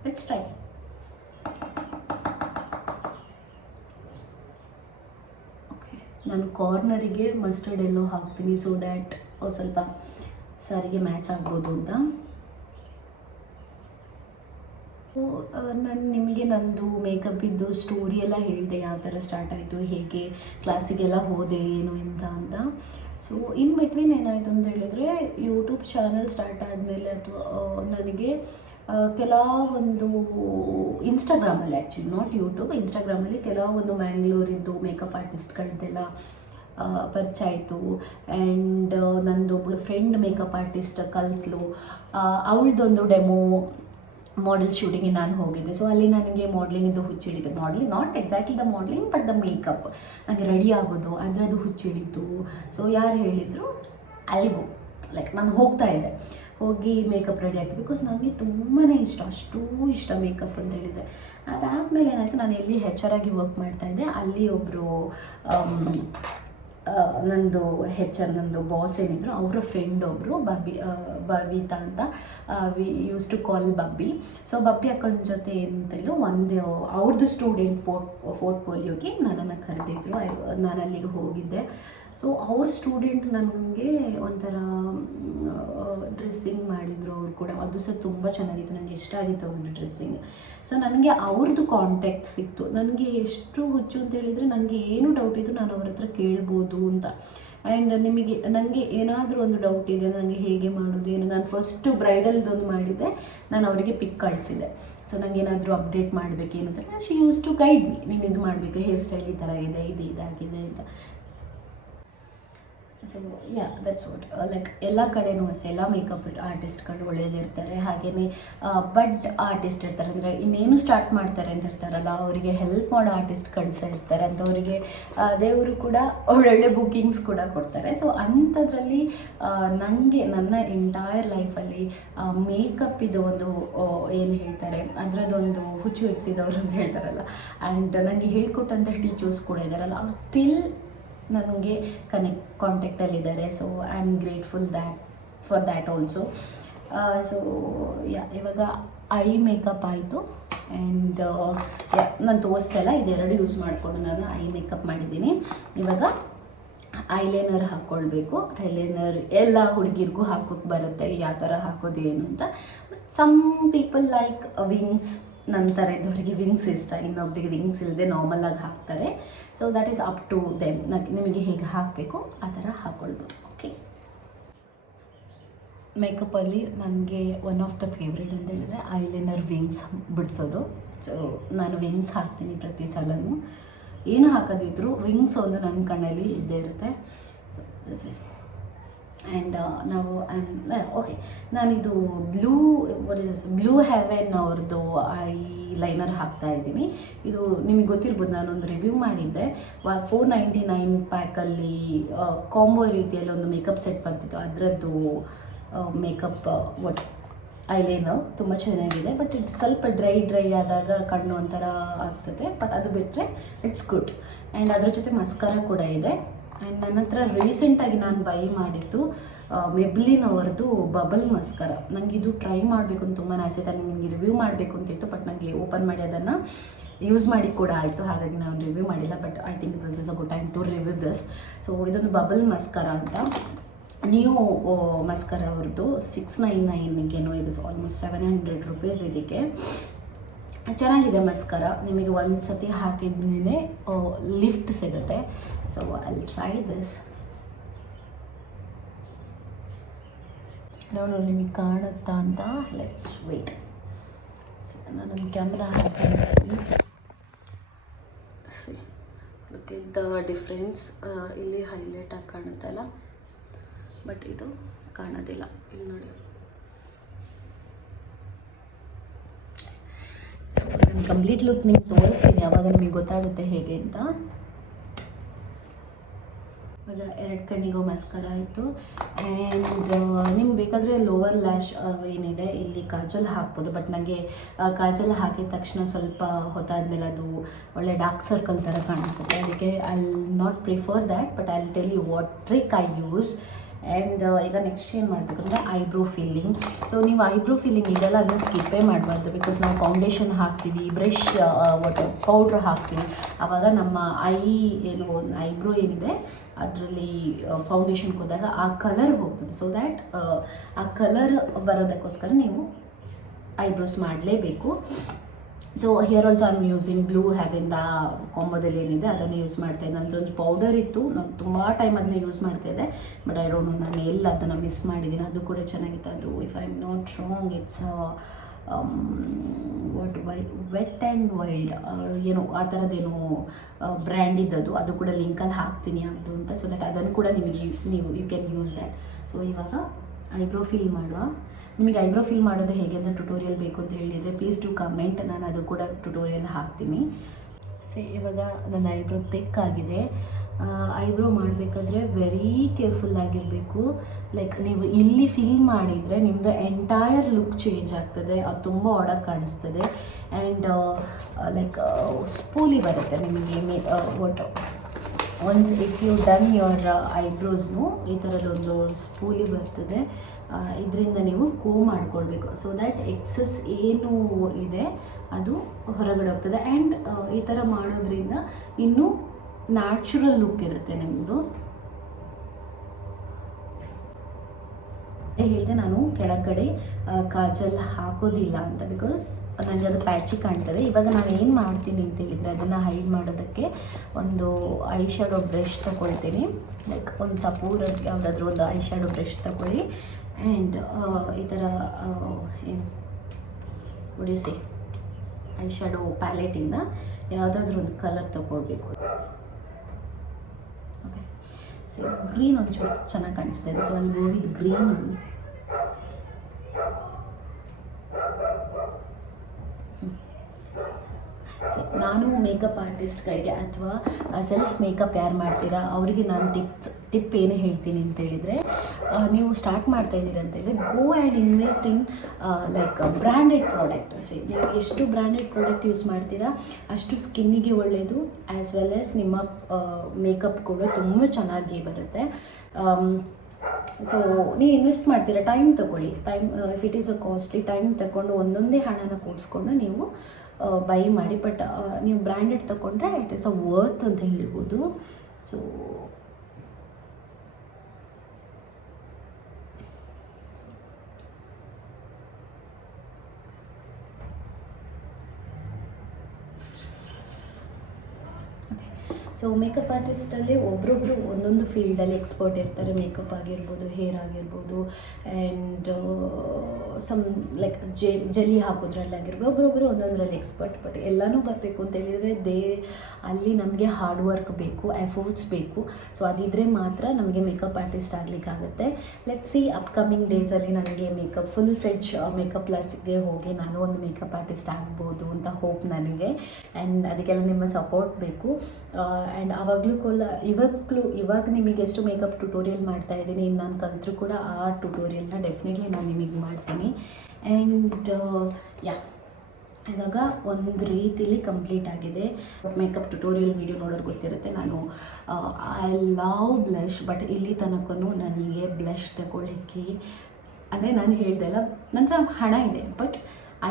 let's try. Okay, ನಾನು ಕಾರ್ನರಿಗೆ ಮಸ್ಟರ್ಡ್ ಎಲ್ಲೋ ಹಾಕ್ತೀನಿ ಸೊ ದ್ಯಾಟ್ ಸ್ವಲ್ಪ ಸಾರಿಗೆ ಮ್ಯಾಚ್ ಆಗ್ಬೋದು ಅಂತ. ನಾನು ನಿಮಗೆ ನಂದು ಮೇಕಪ್ಪಿದ್ದು ಸ್ಟೋರಿ ಎಲ್ಲ ಹೇಳಿದೆ, ಯಾವ ಥರ ಸ್ಟಾರ್ಟ್ ಆಯಿತು, ಹೇಗೆ ಕ್ಲಾಸಿಗೆಲ್ಲ ಹೋದೆ, ಏನು ಅಂತ. ಸೊ ಇನ್ ಬಿಟ್ವೀನ್ ಏನಾಯಿತು ಅಂತ ಹೇಳಿದರೆ, ಯೂಟ್ಯೂಬ್ ಚಾನಲ್ ಸ್ಟಾರ್ಟ್ ಆದಮೇಲೆ ಅಥವಾ ನನಗೆ ಕೆಲವೊಂದು ಇನ್ಸ್ಟಾಗ್ರಾಮಲ್ಲಿ, ಆ್ಯಕ್ಚುಲಿ ನಾಟ್ ಯೂಟ್ಯೂಬ್, ಇನ್ಸ್ಟಾಗ್ರಾಮಲ್ಲಿ ಕೆಲವೊಂದು ಮ್ಯಾಂಗ್ಳೂರಿದ್ದು ಮೇಕಪ್ ಆರ್ಟಿಸ್ಟ್ಗಳದ್ದೆಲ್ಲ ಪರಿಚಯ ಆಯಿತು. ಆ್ಯಂಡ್ ನಂದೊಬ್ಬಳು ಫ್ರೆಂಡ್ ಮೇಕಪ್ ಆರ್ಟಿಸ್ಟ್ ಕಲ್ತ್ಲು, ಅವಳದೊಂದು ಡೆಮೋ ಮಾಡೆಲ್ ಶೂಟಿಂಗಿಗೆ ನಾನು ಹೋಗಿದ್ದೆ. ಸೊ ಅಲ್ಲಿ ನನಗೆ ಮಾಡ್ಲಿಂಗಿದ್ದು ಹುಚ್ಚಿಡಿತು. Modelling not exactly the modelling but the makeup, ನನಗೆ ರೆಡಿ ಆಗೋದು ಅದರದ್ದು ಹುಚ್ಚಿಡಿತು. ಸೊ ಯಾರು ಹೇಳಿದರು, ಅಲ್ಲಿಗೂ ಲೈಕ್ ನಾನು ಹೋಗ್ತಾ ಇದ್ದೆ, ಹೋಗಿ ಮೇಕಪ್ ರೆಡಿ ಆಗ್ತಿದ್ದೆ. ಬಿಕಾಸ್ ನನಗೆ ತುಂಬಾ ಇಷ್ಟ, ಅಷ್ಟೂ ಇಷ್ಟ ಮೇಕಪ್ ಅಂತ ಹೇಳಿದರೆ. ಅದಾದಮೇಲೆ ಏನಾಯಿತು, ನಾನು ಎಲ್ಲಿ ಆಗಿ ವರ್ಕ್ ಮಾಡ್ತಾಯಿದ್ದೆ, ಅಲ್ಲಿ ಒಬ್ಬರು ನಂದು ನಂದು ಬಾಸ್ ಏನಿದ್ರು, ಅವರ ಫ್ರೆಂಡ್ ಒಬ್ಬರು ಬಬಿತಾ ಅಂತ, we use to call Babbi. So Babbi ಅಕ್ಕನ ಜೊತೆ ಎಂತಲೂ ಒಂದು ಅವ್ರದ್ದು ಸ್ಟೂಡೆಂಟ್ ಪೋರ್ಟ್ಫೋಲಿಯೋಗೆ ನನ್ನನ್ನು ಕರೆದಿದ್ರು. ನಾನು ಅಲ್ಲಿಗೆ ಹೋಗಿದ್ದೆ. ಸೊ ಅವ್ರ ಸ್ಟೂಡೆಂಟ್ ನನಗೆ ಒಂಥರ ಡ್ರೆಸ್ಸಿಂಗ್ ಮಾಡಿದರು ಅವರು ಕೂಡ, ಅದು ಸಹ ತುಂಬ ಚೆನ್ನಾಗಿತ್ತು, ನನಗೆ ಇಷ್ಟ ಆಗಿತ್ತು ಅವ್ರದ್ದು ಡ್ರೆಸ್ಸಿಂಗ್. ಸೊ ನನಗೆ ಅವ್ರದ್ದು ಕಾಂಟ್ಯಾಕ್ಟ್ ಸಿಕ್ತು. ನನಗೆ ಎಷ್ಟು ಹುಚ್ಚು ಅಂತ ಹೇಳಿದರೆ, ನನಗೆ ಏನು ಡೌಟ್ ಇದ್ದರೂ ನಾನು ಅವ್ರ ಹತ್ರ ಕೇಳ್ಬೋದು ಅಂತ. ಆ್ಯಂಡ್ ನನಗೆ ಏನಾದರೂ ಒಂದು ಡೌಟ್ ಇದೆ, ನನಗೆ ಹೇಗೆ ಮಾಡೋದು ಏನು, ನಾನು ಫಸ್ಟು ಬ್ರೈಡಲ್ದೊಂದು ಮಾಡಿದ್ದೆ, ನಾನು ಅವರಿಗೆ ಪಿಕ್ ಕಳಿಸಿದ್ದೆ. ಸೊ ನನಗೆ ಏನಾದರೂ ಅಪ್ಡೇಟ್ ಮಾಡಬೇಕೇನು ಅಂತ, she use to guide me, ನೀನು ಇದು ಮಾಡಬೇಕು, ಹೇರ್ ಸ್ಟೈಲ್ ಈ ಥರ ಇದೆ, ಇದಾಗಿದೆ ಅಂತ. So yeah that's what. Like ಎಲ್ಲ ಕಡೆನೂ ಅಷ್ಟೇ, ಎಲ್ಲ ಮೇಕಪ್ ಆರ್ಟಿಸ್ಟ್ಗಳು ಒಳ್ಳೆಯದಿರ್ತಾರೆ. ಹಾಗೆಯೇ ಬಡ್ ಆರ್ಟಿಸ್ಟ್ ಇರ್ತಾರೆ, ಅಂದರೆ ಇನ್ನೇನು ಸ್ಟಾರ್ಟ್ ಮಾಡ್ತಾರೆ ಅಂತ ಇರ್ತಾರಲ್ಲ, ಅವರಿಗೆ ಹೆಲ್ಪ್ ಮಾಡೋ ಆರ್ಟಿಸ್ಟ್ಗಳು ಸಹ ಇರ್ತಾರೆ. ಅಂಥವರಿಗೆ ದೇವರು ಕೂಡ ಒಳ್ಳೊಳ್ಳೆ ಬುಕ್ಕಿಂಗ್ಸ್ ಕೂಡ ಕೊಡ್ತಾರೆ. ಸೊ ಅಂಥದ್ರಲ್ಲಿ ನನಗೆ ನನ್ನ ಎಂಟೈರ್ ಲೈಫಲ್ಲಿ ಮೇಕಪ್ ಇದು ಒಂದು ಏನು ಹೇಳ್ತಾರೆ, ಅದರದ್ದೊಂದು ಹುಚ್ಚು ಹಿಡಿಸಿದವರು ಅಂತ ಹೇಳ್ತಾರಲ್ಲ. ಆ್ಯಂಡ್ ನನಗೆ ಹೇಳ್ಕೊಟ್ಟಂಥ ಟೀಚರ್ಸ್ ಕೂಡ ಇದ್ದಾರಲ್ಲ, ಅವ್ರು ಸ್ಟಿಲ್ ನನಗೆ ಕಾಂಟ್ಯಾಕ್ಟಲ್ಲಿದ್ದಾರೆ. So I am grateful for that also. So ಇವಾಗ ಐ ಮೇಕಪ್ ಆಯಿತು. ಆ್ಯಂಡ್ ನಾನು ತೋರಿಸ್ತಾ ಇದೆರಡು ಯೂಸ್ ಮಾಡಿಕೊಂಡು ನಾನು ಐ ಮೇಕಪ್ ಮಾಡಿದ್ದೀನಿ. ಇವಾಗ ಐಲೈನರ್ ಹಾಕ್ಕೊಳ್ಬೇಕು. ಐಲೈನರ್ ಎಲ್ಲ ಹುಡುಗಿರಿಗೂ ಹಾಕೋಕ್ಕೆ ಬರುತ್ತೆ, ಯಾವ ಥರ ಹಾಕೋದು ಏನು ಅಂತ. ಸಮ್ ಪೀಪಲ್ ಲೈಕ್ ವಿಂಗ್ಸ್, ನನ್ನ ಥರ ಇದ್ದವರಿಗೆ ವಿಂಗ್ಸ್ ಇಷ್ಟ, ಇನ್ನೊಬ್ಬರಿಗೆ ವಿಂಗ್ಸ್ ಇಲ್ಲದೆ ನಾರ್ಮಲಾಗಿ ಹಾಕ್ತಾರೆ. So that is up to them, ನಿಮಗೆ ಹೇಗೆ ಹಾಕಬೇಕು ಆ ಥರ ಹಾಕ್ಕೊಳ್ಬೋದು. ಓಕೆ, ಮೇಕಪ್ಪಲ್ಲಿ ನನಗೆ ಒನ್ ಆಫ್ ದ ಫೇವ್ರೇಟ್ ಅಂತ ಹೇಳಿದರೆ ಐಲೈನರ್ ವಿಂಗ್ಸ್ ಬಿಡಿಸೋದು. ಸೊ ನಾನು ವಿಂಗ್ಸ್ ಹಾಕ್ತೀನಿ ಪ್ರತಿ ಸಲನೂ, ಏನು ಹಾಕೋದಿದ್ರು ವಿಂಗ್ಸ್ ಒಂದು ನನ್ನ ಕಣ್ಣಲ್ಲಿ ಇದ್ದೇ ಇರುತ್ತೆ. ಸೊ ದಿಸ್ ಇಸ್ ಆ್ಯಂಡ್ ನಾವು ಓಕೆ, ನಾನಿದು ಬ್ಲೂ ಹೆವೆನ್ ಅವ್ರದ್ದು ಐ ಲೈನರ್ ಹಾಕ್ತಾ ಇದ್ದೀನಿ. ಇದು ನಿಮಗೆ ಗೊತ್ತಿರ್ಬೋದು, ನಾನೊಂದು ರಿವ್ಯೂ ಮಾಡಿದ್ದೆ. 499 ಪ್ಯಾಕಲ್ಲಿ ಕಾಂಬೋ ರೀತಿಯಲ್ಲಿ ಒಂದು ಮೇಕಪ್ ಸೆಟ್ ಬರ್ತಿತ್ತು, ಅದರದ್ದು ಮೇಕಪ್ ಐಲೈನರ್ ತುಂಬ ಚೆನ್ನಾಗಿದೆ. ಬಟ್ ಇದು ಸ್ವಲ್ಪ ಡ್ರೈ ಆದಾಗ ಕಣ್ಣು ಒಂಥರ ಆಗ್ತದೆ, ಬಟ್ ಅದು ಬಿಟ್ಟರೆ ಇಟ್ಸ್ ಗುಡ್. ಆ್ಯಂಡ್ ಅದ್ರ ಜೊತೆ ಮಸ್ಕರ ಕೂಡ ಇದೆ. ಆ್ಯಂಡ್ ನನ್ನ ಹತ್ರ ರೀಸೆಂಟಾಗಿ ನಾನು ಬೈ ಮಾಡಿದ್ದು ಮೆಬ್ಲಿನ್ ಅವರದ್ದು ಬಬಲ್ ಮಸ್ಕರ. ನನಗೆ ಇದು ಟ್ರೈ ಮಾಡಬೇಕು ಅಂತ ತುಂಬಾ ಆಸೆ ಇತ್ತು, ನನಗೆ ರಿವ್ಯೂ ಮಾಡಬೇಕು ಅಂತಿತ್ತು. ಬಟ್ ನನಗೆ ಓಪನ್ ಮಾಡಿ ಅದನ್ನು ಯೂಸ್ ಮಾಡಿ ಕೂಡ ಆಯಿತು, ಹಾಗಾಗಿ ನಾನು ರಿವ್ಯೂ ಮಾಡಿಲ್ಲ. But I think this is a good time to review this. So ಇದೊಂದು ಬಬಲ್ ಮಸ್ಕರ ಅಂತ, ನೀವು ಮಸ್ಕರ ಅವ್ರದ್ದು 699ಗೇನೋ ಇದೆ, ಆಲ್ಮೋಸ್ಟ್ 700 ರೂಪೀಸ್ ಇದಕ್ಕೆ. ಚೆನ್ನಾಗಿದೆ ಮಸ್ಕರ, ನಿಮಗೆ ಒಂದು ಸತಿ ಹಾಕಿದ್ನೇ ಲಿಫ್ಟ್ ಸಿಗುತ್ತೆ. So I will try this. ನೋಡು ನಿಮಗೆ ಕಾಣುತ್ತಾ ಅಂತ, ಲೆಟ್ಸ್ ವೇಟ್. ನಾನೊಂದು ಕ್ಯಾಮ್ರಾ ಹಾಕ್ತೀನಿ. Look at the difference. ಇಲ್ಲಿ ಹೈಲೈಟಾಗಿ ಕಾಣುತ್ತಲ್ಲ, ಬಟ್ ಇದು ಕಾಣೋದಿಲ್ಲ. ಇಲ್ಲಿ ನೋಡಿ, ನಾನು ಕಂಪ್ಲೀಟ್ ಲುಕ್ ನಿಮ್ಗೆ ತೋರಿಸ್ತೀನಿ, ಆವಾಗ ನಿಮಗೆ ಗೊತ್ತಾಗುತ್ತೆ ಹೇಗೆ ಅಂತ. ಇವಾಗ 2 ಕಣ್ಣಿಗೂ ಮಸ್ಕರ ಆಯಿತು. ಆ್ಯಂಡ್ ನಿಮ್ಗೆ ಬೇಕಾದರೆ ಲೋವರ್ ಲ್ಯಾಶ್ ಏನಿದೆ ಇಲ್ಲಿ ಕಾಜಲ್ ಹಾಕ್ಬೋದು. ಬಟ್ ನನಗೆ ಕಾಜಲ್ ಹಾಕಿದ ತಕ್ಷಣ ಸ್ವಲ್ಪ ಹೊತ್ತಾದ್ಮೇಲೆ ಅದು ಒಳ್ಳೆ ಡಾರ್ಕ್ ಸರ್ಕಲ್ ಥರ ಕಾಣಿಸುತ್ತೆ. ಅದಕ್ಕೆ I will not prefer that, but I will tell you what trick I use. And ಈಗ ನೆಕ್ಸ್ಟ್ ಏನು ಮಾಡಬೇಕು ಅಂದರೆ ಐಬ್ರೋ ಫಿಲ್ಲಿಂಗ್. ಸೊ ನೀವು ಐಬ್ರೋ ಫಿಲ್ಲಿಂಗ್ ಇದೆಲ್ಲ ಅದನ್ನ ಸ್ಕಿಪ್ಪೇ ಮಾಡಬಾರ್ದು, ಬಿಕಾಸ್ ನಾವು ಫೌಂಡೇಶನ್ ಹಾಕ್ತೀವಿ, ಬ್ರಷ್ ಪೌಡ್ರ್ ಹಾಕ್ತೀವಿ, ಆವಾಗ ನಮ್ಮ ಐಬ್ರೋ ಏನಿದೆ ಅದರಲ್ಲಿ ಫೌಂಡೇಶನ್ಗೆ ಹೋದಾಗ ಆ ಕಲರ್ ಹೋಗ್ತದೆ. ಸೊ ದ್ಯಾಟ್ ಆ ಕಲರ್ ಬರೋದಕ್ಕೋಸ್ಕರ ನೀವು ಐಬ್ರೋಸ್ ಮಾಡಲೇಬೇಕು. So here also I am using blue ಹೆವೆನ್ದ ಕಾಂಬೋದಲ್ಲಿ ಏನಿದೆ ಅದನ್ನು ಯೂಸ್ ಮಾಡ್ತಾಯಿದ್ದೆ. ನನ್ನದೊಂದು ಪೌಡರ್ ಇತ್ತು, ನಾನು ತುಂಬ ಟೈಮ್ ಅದನ್ನ ಯೂಸ್ ಮಾಡ್ತಾಯಿದ್ದೆ, ಬಟ್ ಐ ಡೋಂಟ್ ನೋ ನಾನು ಎಲ್ಲ ಅದನ್ನು ಮಿಸ್ ಮಾಡಿದ್ದೀನಿ. ಅದು ಕೂಡ ಚೆನ್ನಾಗಿತ್ತು. ಅದು if I am not wrong it's wet and wild ಏನೋ ಆ ಥರದ್ದೇನೋ ಬ್ರ್ಯಾಂಡ್ ಇದ್ದದು. ಅದು ಕೂಡ ಲಿಂಕಲ್ಲಿ ಹಾಕ್ತೀನಿ ಯಾವುದು ಅಂತ, ಸೊ ದಟ್ ಅದನ್ನು ಕೂಡ ನೀವು you can use that. So ಇವಾಗ ಐಬ್ರೋ ಫಿಲ್ ಮಾಡುವ. ನಿಮಗೆ ಐಬ್ರೋ ಫಿಲ್ ಮಾಡೋದು ಹೇಗೆ ಅಂತ ಟ್ಯುಟೋರಿಯಲ್ ಬೇಕು ಅಂತ ಹೇಳಿದರೆ ಪ್ಲೀಸ್ ಟು ಕಮೆಂಟ್, ನಾನು ಅದು ಕೂಡ ಟ್ಯುಟೋರಿಯಲ್ ಹಾಕ್ತೀನಿ. ಸೊ ಇವಾಗ ನನ್ನ ಐಬ್ರೋ ತೆಕ್ಕಾಗಿದೆ. ಐಬ್ರೋ ಮಾಡಬೇಕಾದ್ರೆ ವೆರಿ ಕೇರ್ಫುಲ್ಲಾಗಿರಬೇಕು. ಲೈಕ್ ನೀವು ಇಲ್ಲಿ ಫಿಲ್ ಮಾಡಿದರೆ ನಿಮ್ಮದು ಎಂಟೈರ್ ಲುಕ್ ಚೇಂಜ್ ಆಗ್ತದೆ, ಅದು ತುಂಬ ಒಡಗೆ ಕಾಣಿಸ್ತದೆ. ಆ್ಯಂಡ್ ಲೈಕ್ ಸ್ಪೂಲಿ ಬರುತ್ತೆ ನಿಮಗೆ. Once if you done your ಐಬ್ರೋಸ್ನು ಈ ಥರದೊಂದು ಸ್ಪೂಲಿ ಬರ್ತದೆ. ಇದರಿಂದ ನೀವು ಮಾಡ್ಕೊಳ್ಬೇಕು, ಸೊ ದ್ಯಾಟ್ ಎಕ್ಸಸ್ ಏನು ಇದೆ ಅದು ಹೊರಗಡೆ ಹೋಗ್ತದೆ. ಆ್ಯಂಡ್ ಈ ಥರ ಮಾಡೋದ್ರಿಂದ ಇನ್ನೂ ನ್ಯಾಚುರಲ್ ಲುಕ್ ಇರುತ್ತೆ ನಿಮ್ಮದು. ಹೇಳಿದೆ ನಾನು ಕೆಳಗಡೆ ಕಾಜಲ್ ಹಾಕೋದಿಲ್ಲ ಅಂತ, ಬಿಕಾಸ್ ನನಗೆ ಅದು ಪ್ಯಾಚಿ ಕಾಣ್ತದೆ. ಇವಾಗ ನಾನು ಏನು ಮಾಡ್ತೀನಿ ಅಂತ ಹೇಳಿದರೆ ಅದನ್ನು ಹೈಡ್ ಮಾಡೋದಕ್ಕೆ ಒಂದು ಐ ಶ್ಯಾಡೋ ಬ್ರಷ್ ತೊಗೊಳ್ತೀನಿ. ಲೈಕ್ ಒಂದು ಸಪೋರ್ಟ್ ಯಾವುದಾದ್ರೂ ಒಂದು ಐ ಶ್ಯಾಡೋ ಬ್ರಷ್ ತೊಗೊಳ್ಳಿ. ಆ್ಯಂಡ್ ಈ ಥರ ಏನು ಒಡಿಸಿ ಐ ಶ್ಯಾಡೋ ಪ್ಯಾಲೆಟಿಂದ ಯಾವುದಾದ್ರೂ ಒಂದು ಕಲರ್ ತೊಗೊಳ್ಬೇಕು. ಓಕೆ, ಸೊ ಗ್ರೀನ್ ಒಂಚೂರು ಚೆನ್ನಾಗಿ ಕಾಣಿಸ್ತಾ ಇದೆ, ಸೊ ಅಲ್ಲಿ ಗೋ ವಿತ್ ಗ್ರೀನ್. ನಾನು ಮೇಕಪ್ ಆರ್ಟಿಸ್ಟ್ಗಳಿಗೆ ಅಥವಾ ಸೆಲ್ಫ್ ಮೇಕಪ್ ಯಾರು ಮಾಡ್ತೀರಾ ಅವರಿಗೆ ನಾನು ಟಿಪ್ ಏನು ಹೇಳ್ತೀನಿ ಅಂತೇಳಿದರೆ, ನೀವು ಸ್ಟಾರ್ಟ್ ಮಾಡ್ತಾಯಿದ್ದೀರಿ ಅಂತೇಳಿ go and invest in like branded product. ನೀವು ಎಷ್ಟು ಬ್ರ್ಯಾಂಡೆಡ್ ಪ್ರಾಡಕ್ಟ್ ಯೂಸ್ ಮಾಡ್ತೀರಾ ಅಷ್ಟು ಸ್ಕಿನ್ನಿಗೆ ಒಳ್ಳೆಯದು, ಆ್ಯಸ್ ವೆಲ್ ಆಸ್ ನಿಮ್ಮ ಮೇಕಪ್ ಕೂಡ ತುಂಬ ಚೆನ್ನಾಗಿ ಬರುತ್ತೆ. ಸೊ ನೀವು ಇನ್ವೆಸ್ಟ್ ಮಾಡ್ತೀರಾ, ಟೈಮ್ ತೊಗೊಳ್ಳಿ. If it is a costly, time ತಗೊಂಡು ಒಂದೊಂದೇ ಹಣನ ಕೂಡಿಸ್ಕೊಂಡು ನೀವು ಬೈ ಮಾಡಿ. ಬಟ್ ನೀವು ಬ್ರ್ಯಾಂಡೆಡ್ ತೊಗೊಂಡ್ರೆ ಇಟ್ ಈಸ್ ಅ ವರ್ತ್ ಅಂತ ಹೇಳ್ಬೋದು. ಸೊ ಸೊ ಮೇಕಪ್ ಆರ್ಟಿಸ್ಟಲ್ಲಿ ಒಬ್ರೊಬ್ಬರು ಒಂದೊಂದು ಫೀಲ್ಡಲ್ಲಿ ಎಕ್ಸ್ಪರ್ಟ್ ಇರ್ತಾರೆ. ಮೇಕಪ್ ಆಗಿರ್ಬೋದು, ಹೇರ್ ಆಗಿರ್ಬೋದು, ಆ್ಯಂಡ್ ಸಮ್ ಲೈಕ್ ಜೆಲ್ಲಿ ಹಾಕೋದ್ರಲ್ಲಿ ಆಗಿರ್ಬೋದು, ಒಬ್ಬರೊಬ್ಬರು ಒಂದೊಂದರಲ್ಲಿ ಎಕ್ಸ್ಪರ್ಟ್. ಬಟ್ ಎಲ್ಲನೂ ಬರಬೇಕು ಅಂತ ಹೇಳಿದರೆ ಅಲ್ಲಿ ನಮಗೆ ಹಾರ್ಡ್ ವರ್ಕ್ ಬೇಕು, ಎಫರ್ಟ್ಸ್ ಬೇಕು. ಸೊ ಅದಿದ್ದರೆ ಮಾತ್ರ ನಮಗೆ ಮೇಕಪ್ ಆರ್ಟಿಸ್ಟ್ ಆಗಲಿಕ್ಕಾಗುತ್ತೆ. ಲೆಟ್ಸ್ ಸಿ ಅಪ್ಕಮಿಂಗ್ ಡೇಸಲ್ಲಿ ನನಗೆ ಫುಲ್ ಫ್ಲೆಡ್ಜ್ ಮೇಕಪ್ ಕ್ಲಾಸಿಗೆ ಹೋಗಿ ನಾನು ಒಂದು ಮೇಕಪ್ ಆರ್ಟಿಸ್ಟ್ ಆಗ್ಬೋದು ಅಂತ ಹೋಪ್ ನನಗೆ. ಆ್ಯಂಡ್ ಅದಕ್ಕೆಲ್ಲ ನಿಮ್ಮ ಸಪೋರ್ಟ್ ಬೇಕು. ಆ್ಯಂಡ್ ಇವಾಗ ನಿಮಗೆ ಎಷ್ಟು ಮೇಕಪ್ ಟ್ಯುಟೋರಿಯಲ್ ಮಾಡ್ತಾಯಿದ್ದೀನಿ, ಇನ್ನು ನಾನು ಕಲಿತರೂ ಕೂಡ ಆ ಟ್ಯುಟೋರಿಯಲ್ನ ಡೆಫಿನೆಟ್ಲಿ ನಾನು ನಿಮಗೆ ಮಾಡ್ತೀನಿ. ಆ್ಯಂಡ್ ಇವಾಗ ಒಂದು ರೀತಿಲಿ ಕಂಪ್ಲೀಟ್ ಆಗಿದೆ. ಮೇಕಪ್ ಟ್ಯುಟೋರಿಯಲ್ ವೀಡಿಯೋ ನೋಡೋರು ಗೊತ್ತಿರುತ್ತೆ, ನಾನು ಐ ಲವ್ ಬ್ಲಷ್. ಬಟ್ ಇಲ್ಲಿ ತನಕನೂ ನನಗೆ ಬ್ಲಷ್ ತಗೊಳ್ಳಿಕ್ಕೆ ಅಂದರೆ ನಾನು ಹೇಳ್ದಲ್ಲ, ನಂತರ ಹಣ ಇದೆ, but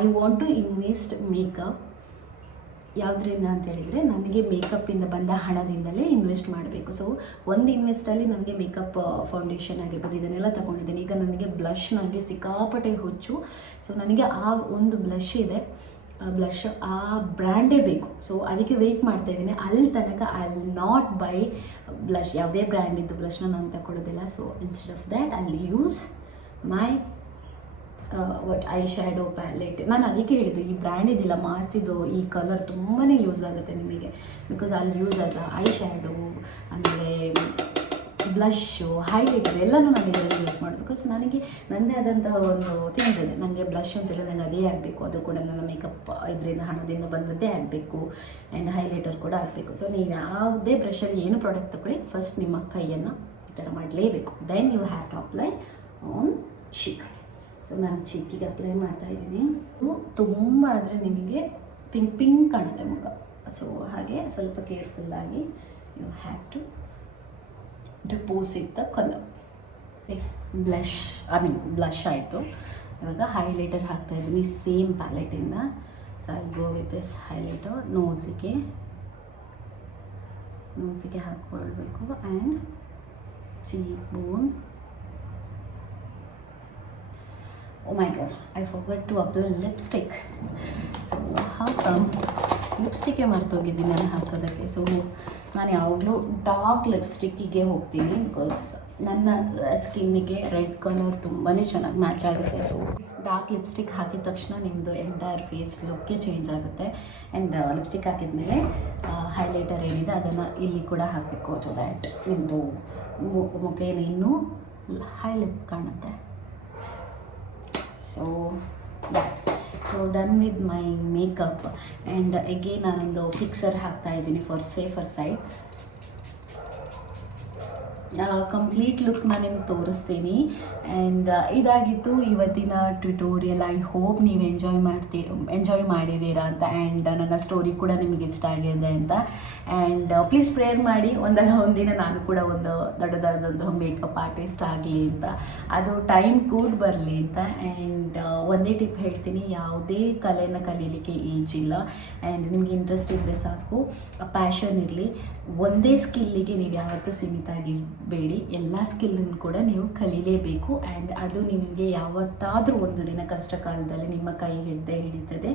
I want to invest makeup. ಯಾವುದರಿಂದ ಅಂತೇಳಿದರೆ ನನಗೆ ಮೇಕಪ್ಪಿಂದ ಬಂದ ಹಣದಿಂದಲೇ ಇನ್ವೆಸ್ಟ್ ಮಾಡಬೇಕು. ಸೊ ಒಂದು ಇನ್ವೆಸ್ಟಲ್ಲಿ ನನಗೆ ಮೇಕಪ್ ಫೌಂಡೇಶನ್ ಆಗಿರ್ಬೋದು ಇದನ್ನೆಲ್ಲ ತೊಗೊಂಡಿದ್ದೀನಿ. ಈಗ ನನಗೆ ಬ್ಲಷ್ ನನಗೆ ಸಿಕ್ಕಾಪಟ್ಟೆ ಹುಚ್ಚು. ಸೊ ನನಗೆ ಆ ಒಂದು ಬ್ಲಷ್ ಇದೆ, ಬ್ಲಷ್ ಆ ಬ್ರ್ಯಾಂಡೇ ಬೇಕು. ಸೊ ಅದಕ್ಕೆ ವೆಯ್ಟ್ ಮಾಡ್ತಾಯಿದ್ದೀನಿ. ಅಲ್ಲಿ ತನಕ I will not buy blush, ಯಾವುದೇ ಬ್ರ್ಯಾಂಡಿದ್ದು ಬ್ಲಷ್ನ ನಾನು ತಗೊಳ್ಳೋದಿಲ್ಲ. So instead of that I will use my eye shadow palette. ನಾನು ಅದಕ್ಕೆ ಹೇಳಿದ್ದು ಈ ಬ್ರ್ಯಾಂಡ್ ಇದಿಲ್ಲ, ಮಾರ್ಸಿದ್ದು ಈ ಕಲರ್ ತುಂಬಾ ಯೂಸ್ ಆಗುತ್ತೆ ನಿಮಗೆ, ಬಿಕಾಸ್ ಅಲ್ಲಿ ಯೂಸ್ ಆಸ್ ಐ ಶ್ಯಾಡೋ, ಆಮೇಲೆ ಬ್ಲಷ್ಷು, ಹೈಲೈಟರ್ ಎಲ್ಲನೂ ನಾನು ಇದರಲ್ಲಿ ಯೂಸ್ ಮಾಡೋದು. ಬಿಕಾಸ್ ನನಗೆ ನನ್ನದೇ ಆದಂಥ ಒಂದು ಥಿಂಗ್ಸ್ ಇದೆ. ನನಗೆ ಬ್ಲಷ್ ಅಂತೇಳಿ ನನಗೆ ಅದೇ ಆಗಬೇಕು, ಅದು ಕೂಡ ನನ್ನ ಮೇಕಪ್ ಇದರಿಂದ ಹಣದಿಂದ ಬಂದದ್ದೇ ಆಗಬೇಕು. ಆ್ಯಂಡ್ ಹೈಲೈಟರ್ ಕೂಡ ಆಗಬೇಕು. ಸೊ ನೀವು ಯಾವುದೇ ಬ್ರಷಲ್ಲಿ ಏನು ಪ್ರಾಡಕ್ಟ್ ತೊಗೊಳ್ಳಿ, ಫಸ್ಟ್ ನಿಮ್ಮ ಕೈಯನ್ನು ಈ ಥರ ಮಾಡಲೇಬೇಕು. Then you have to apply on cheek. So ನಾನು ಚೀಕಿಗೆ ಅಪ್ಲೈ ಮಾಡ್ತಾಯಿದ್ದೀನಿ. ತುಂಬ ಆದರೆ ನಿಮಗೆ ಪಿಂಕ್ ಕಾಣುತ್ತೆ ಮುಖ. ಸೊ ಹಾಗೆ ಸ್ವಲ್ಪ ಕೇರ್ಫುಲ್ಲಾಗಿ you have to deposit the colour. Blush ಆಯಿತು. ಇವಾಗ ಹೈಲೈಟರ್ ಹಾಕ್ತಾಯಿದ್ದೀನಿ ಸೇಮ್ ಪ್ಯಾಲೆಟಿಂದ. So I go with this highlighter. ನೋಸಿಗೆ ಹಾಕ್ಕೊಳ್ಬೇಕು and cheek bone. Oh my god, I forgot to apply lipstick. So how come ಲಿಪ್ಸ್ಟಿಕ್ಕೇ ಮರ್ತೋಗಿದ್ದೀನಿ ನಾನು ಹಾಕೋದಕ್ಕೆ. ಸೊ ನಾನು ಯಾವಾಗಲೂ ಡಾರ್ಕ್ ಲಿಪ್ಸ್ಟಿಕ್ಕಿಗೆ ಹೋಗ್ತೀನಿ ಬಿಕಾಸ್ ನನ್ನ ಸ್ಕಿನ್ನಿಗೆ ರೆಡ್ ಕಲರ್ ತುಂಬಾ ಚೆನ್ನಾಗಿ ಮ್ಯಾಚ್ ಆಗುತ್ತೆ. ಸೊ ಡಾರ್ಕ್ ಲಿಪ್ಸ್ಟಿಕ್ ಹಾಕಿದ ತಕ್ಷಣ ನಿಮ್ಮದು ಎಂಟೈರ್ ಫೇಸ್ ಲುಕ್ಕೇ ಚೇಂಜ್ ಆಗುತ್ತೆ. ಆ್ಯಂಡ್ ಲಿಪ್ಸ್ಟಿಕ್ ಹಾಕಿದ್ಮೇಲೆ ಹೈಲೈಟರ್ ಏನಿದೆ ಅದನ್ನು ಇಲ್ಲಿ ಕೂಡ ಹಾಕಬೇಕು. ಸೊ ದ್ಯಾಟ್ ನಿಮ್ಮದು ಮುಖ ಇನ್ನೂ ಹೈ ಲಿಪ್ ಕಾಣುತ್ತೆ. So done with my makeup and again ನಾನೊಂದು ಫಿಕ್ಸರ್ ಹಾಕ್ತಾ ಇದ್ದೀನಿ for safer side. Complete look ನಾನು ನಿಮ್ಗೆ ತೋರಿಸ್ತೀನಿ. ಆ್ಯಂಡ್ ಇದಾಗಿತ್ತು ಇವತ್ತಿನ ಟ್ಯುಟೋರಿಯಲ್. ಐ ಹೋಪ್ ನೀವು ಎಂಜಾಯ್ ಮಾಡಿದ್ದೀರಾ ಅಂತ. ಆ್ಯಂಡ್ ನನ್ನ ಸ್ಟೋರಿ ಕೂಡ ನಿಮಗೆ ಇಷ್ಟ ಆಗಿದೆ ಅಂತ. ಆ್ಯಂಡ್ ಪ್ಲೀಸ್ ಪ್ರೇಯರ್ ಮಾಡಿ ಒಂದಲ್ಲ ಒಂದಿನ ನಾನು ಕೂಡ ಒಂದು ದೊಡ್ಡದಾದೊಂದು ಮೇಕಪ್ ಆರ್ಟಿಸ್ಟ್ ಆಗಲಿ ಅಂತ, ಅದು ಟೈಮ್ ಕೂಡ ಬರಲಿ ಅಂತ. ಆ್ಯಂಡ್ ಒಂದೇ ಟಿಪ್ ಹೇಳ್ತೀನಿ, ಯಾವುದೇ ಕಲೆನ ಕಲೀಲಿಕ್ಕೆ ಏಜ್ ಇಲ್ಲ. ಆ್ಯಂಡ್ ನಿಮಗೆ ಇಂಟ್ರೆಸ್ಟ್ ಇದ್ದರೆ ಸಾಕು, ಪ್ಯಾಷನ್ ಇರಲಿ. ಒಂದೇ ಸ್ಕಿಲ್ಲಿಗೆ ನೀವು ಯಾವತ್ತೂ ಸೀಮಿತ ಆಗಿರಬೇಡಿ, ಎಲ್ಲ ಸ್ಕಿಲ್ಲನ್ನು ಕೂಡ ನೀವು ಕಲೀಲೇಬೇಕು. ಆ್ಯಂಡ್ ಅದು ನಿಮಗೆ ಯಾವತ್ತಾದರೂ ಒಂದು ದಿನ ಕಷ್ಟ ಕಾಲದಲ್ಲಿ ನಿಮ್ಮ ಕೈ ಹಿಡಿತದೆ.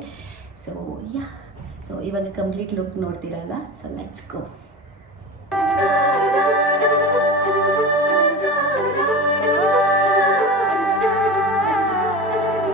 ಸೊ ಇವಾಗ ಕಂಪ್ಲೀಟ್ ಲುಕ್ ನೋಡ್ತೀರಲ್ಲ. So let's go.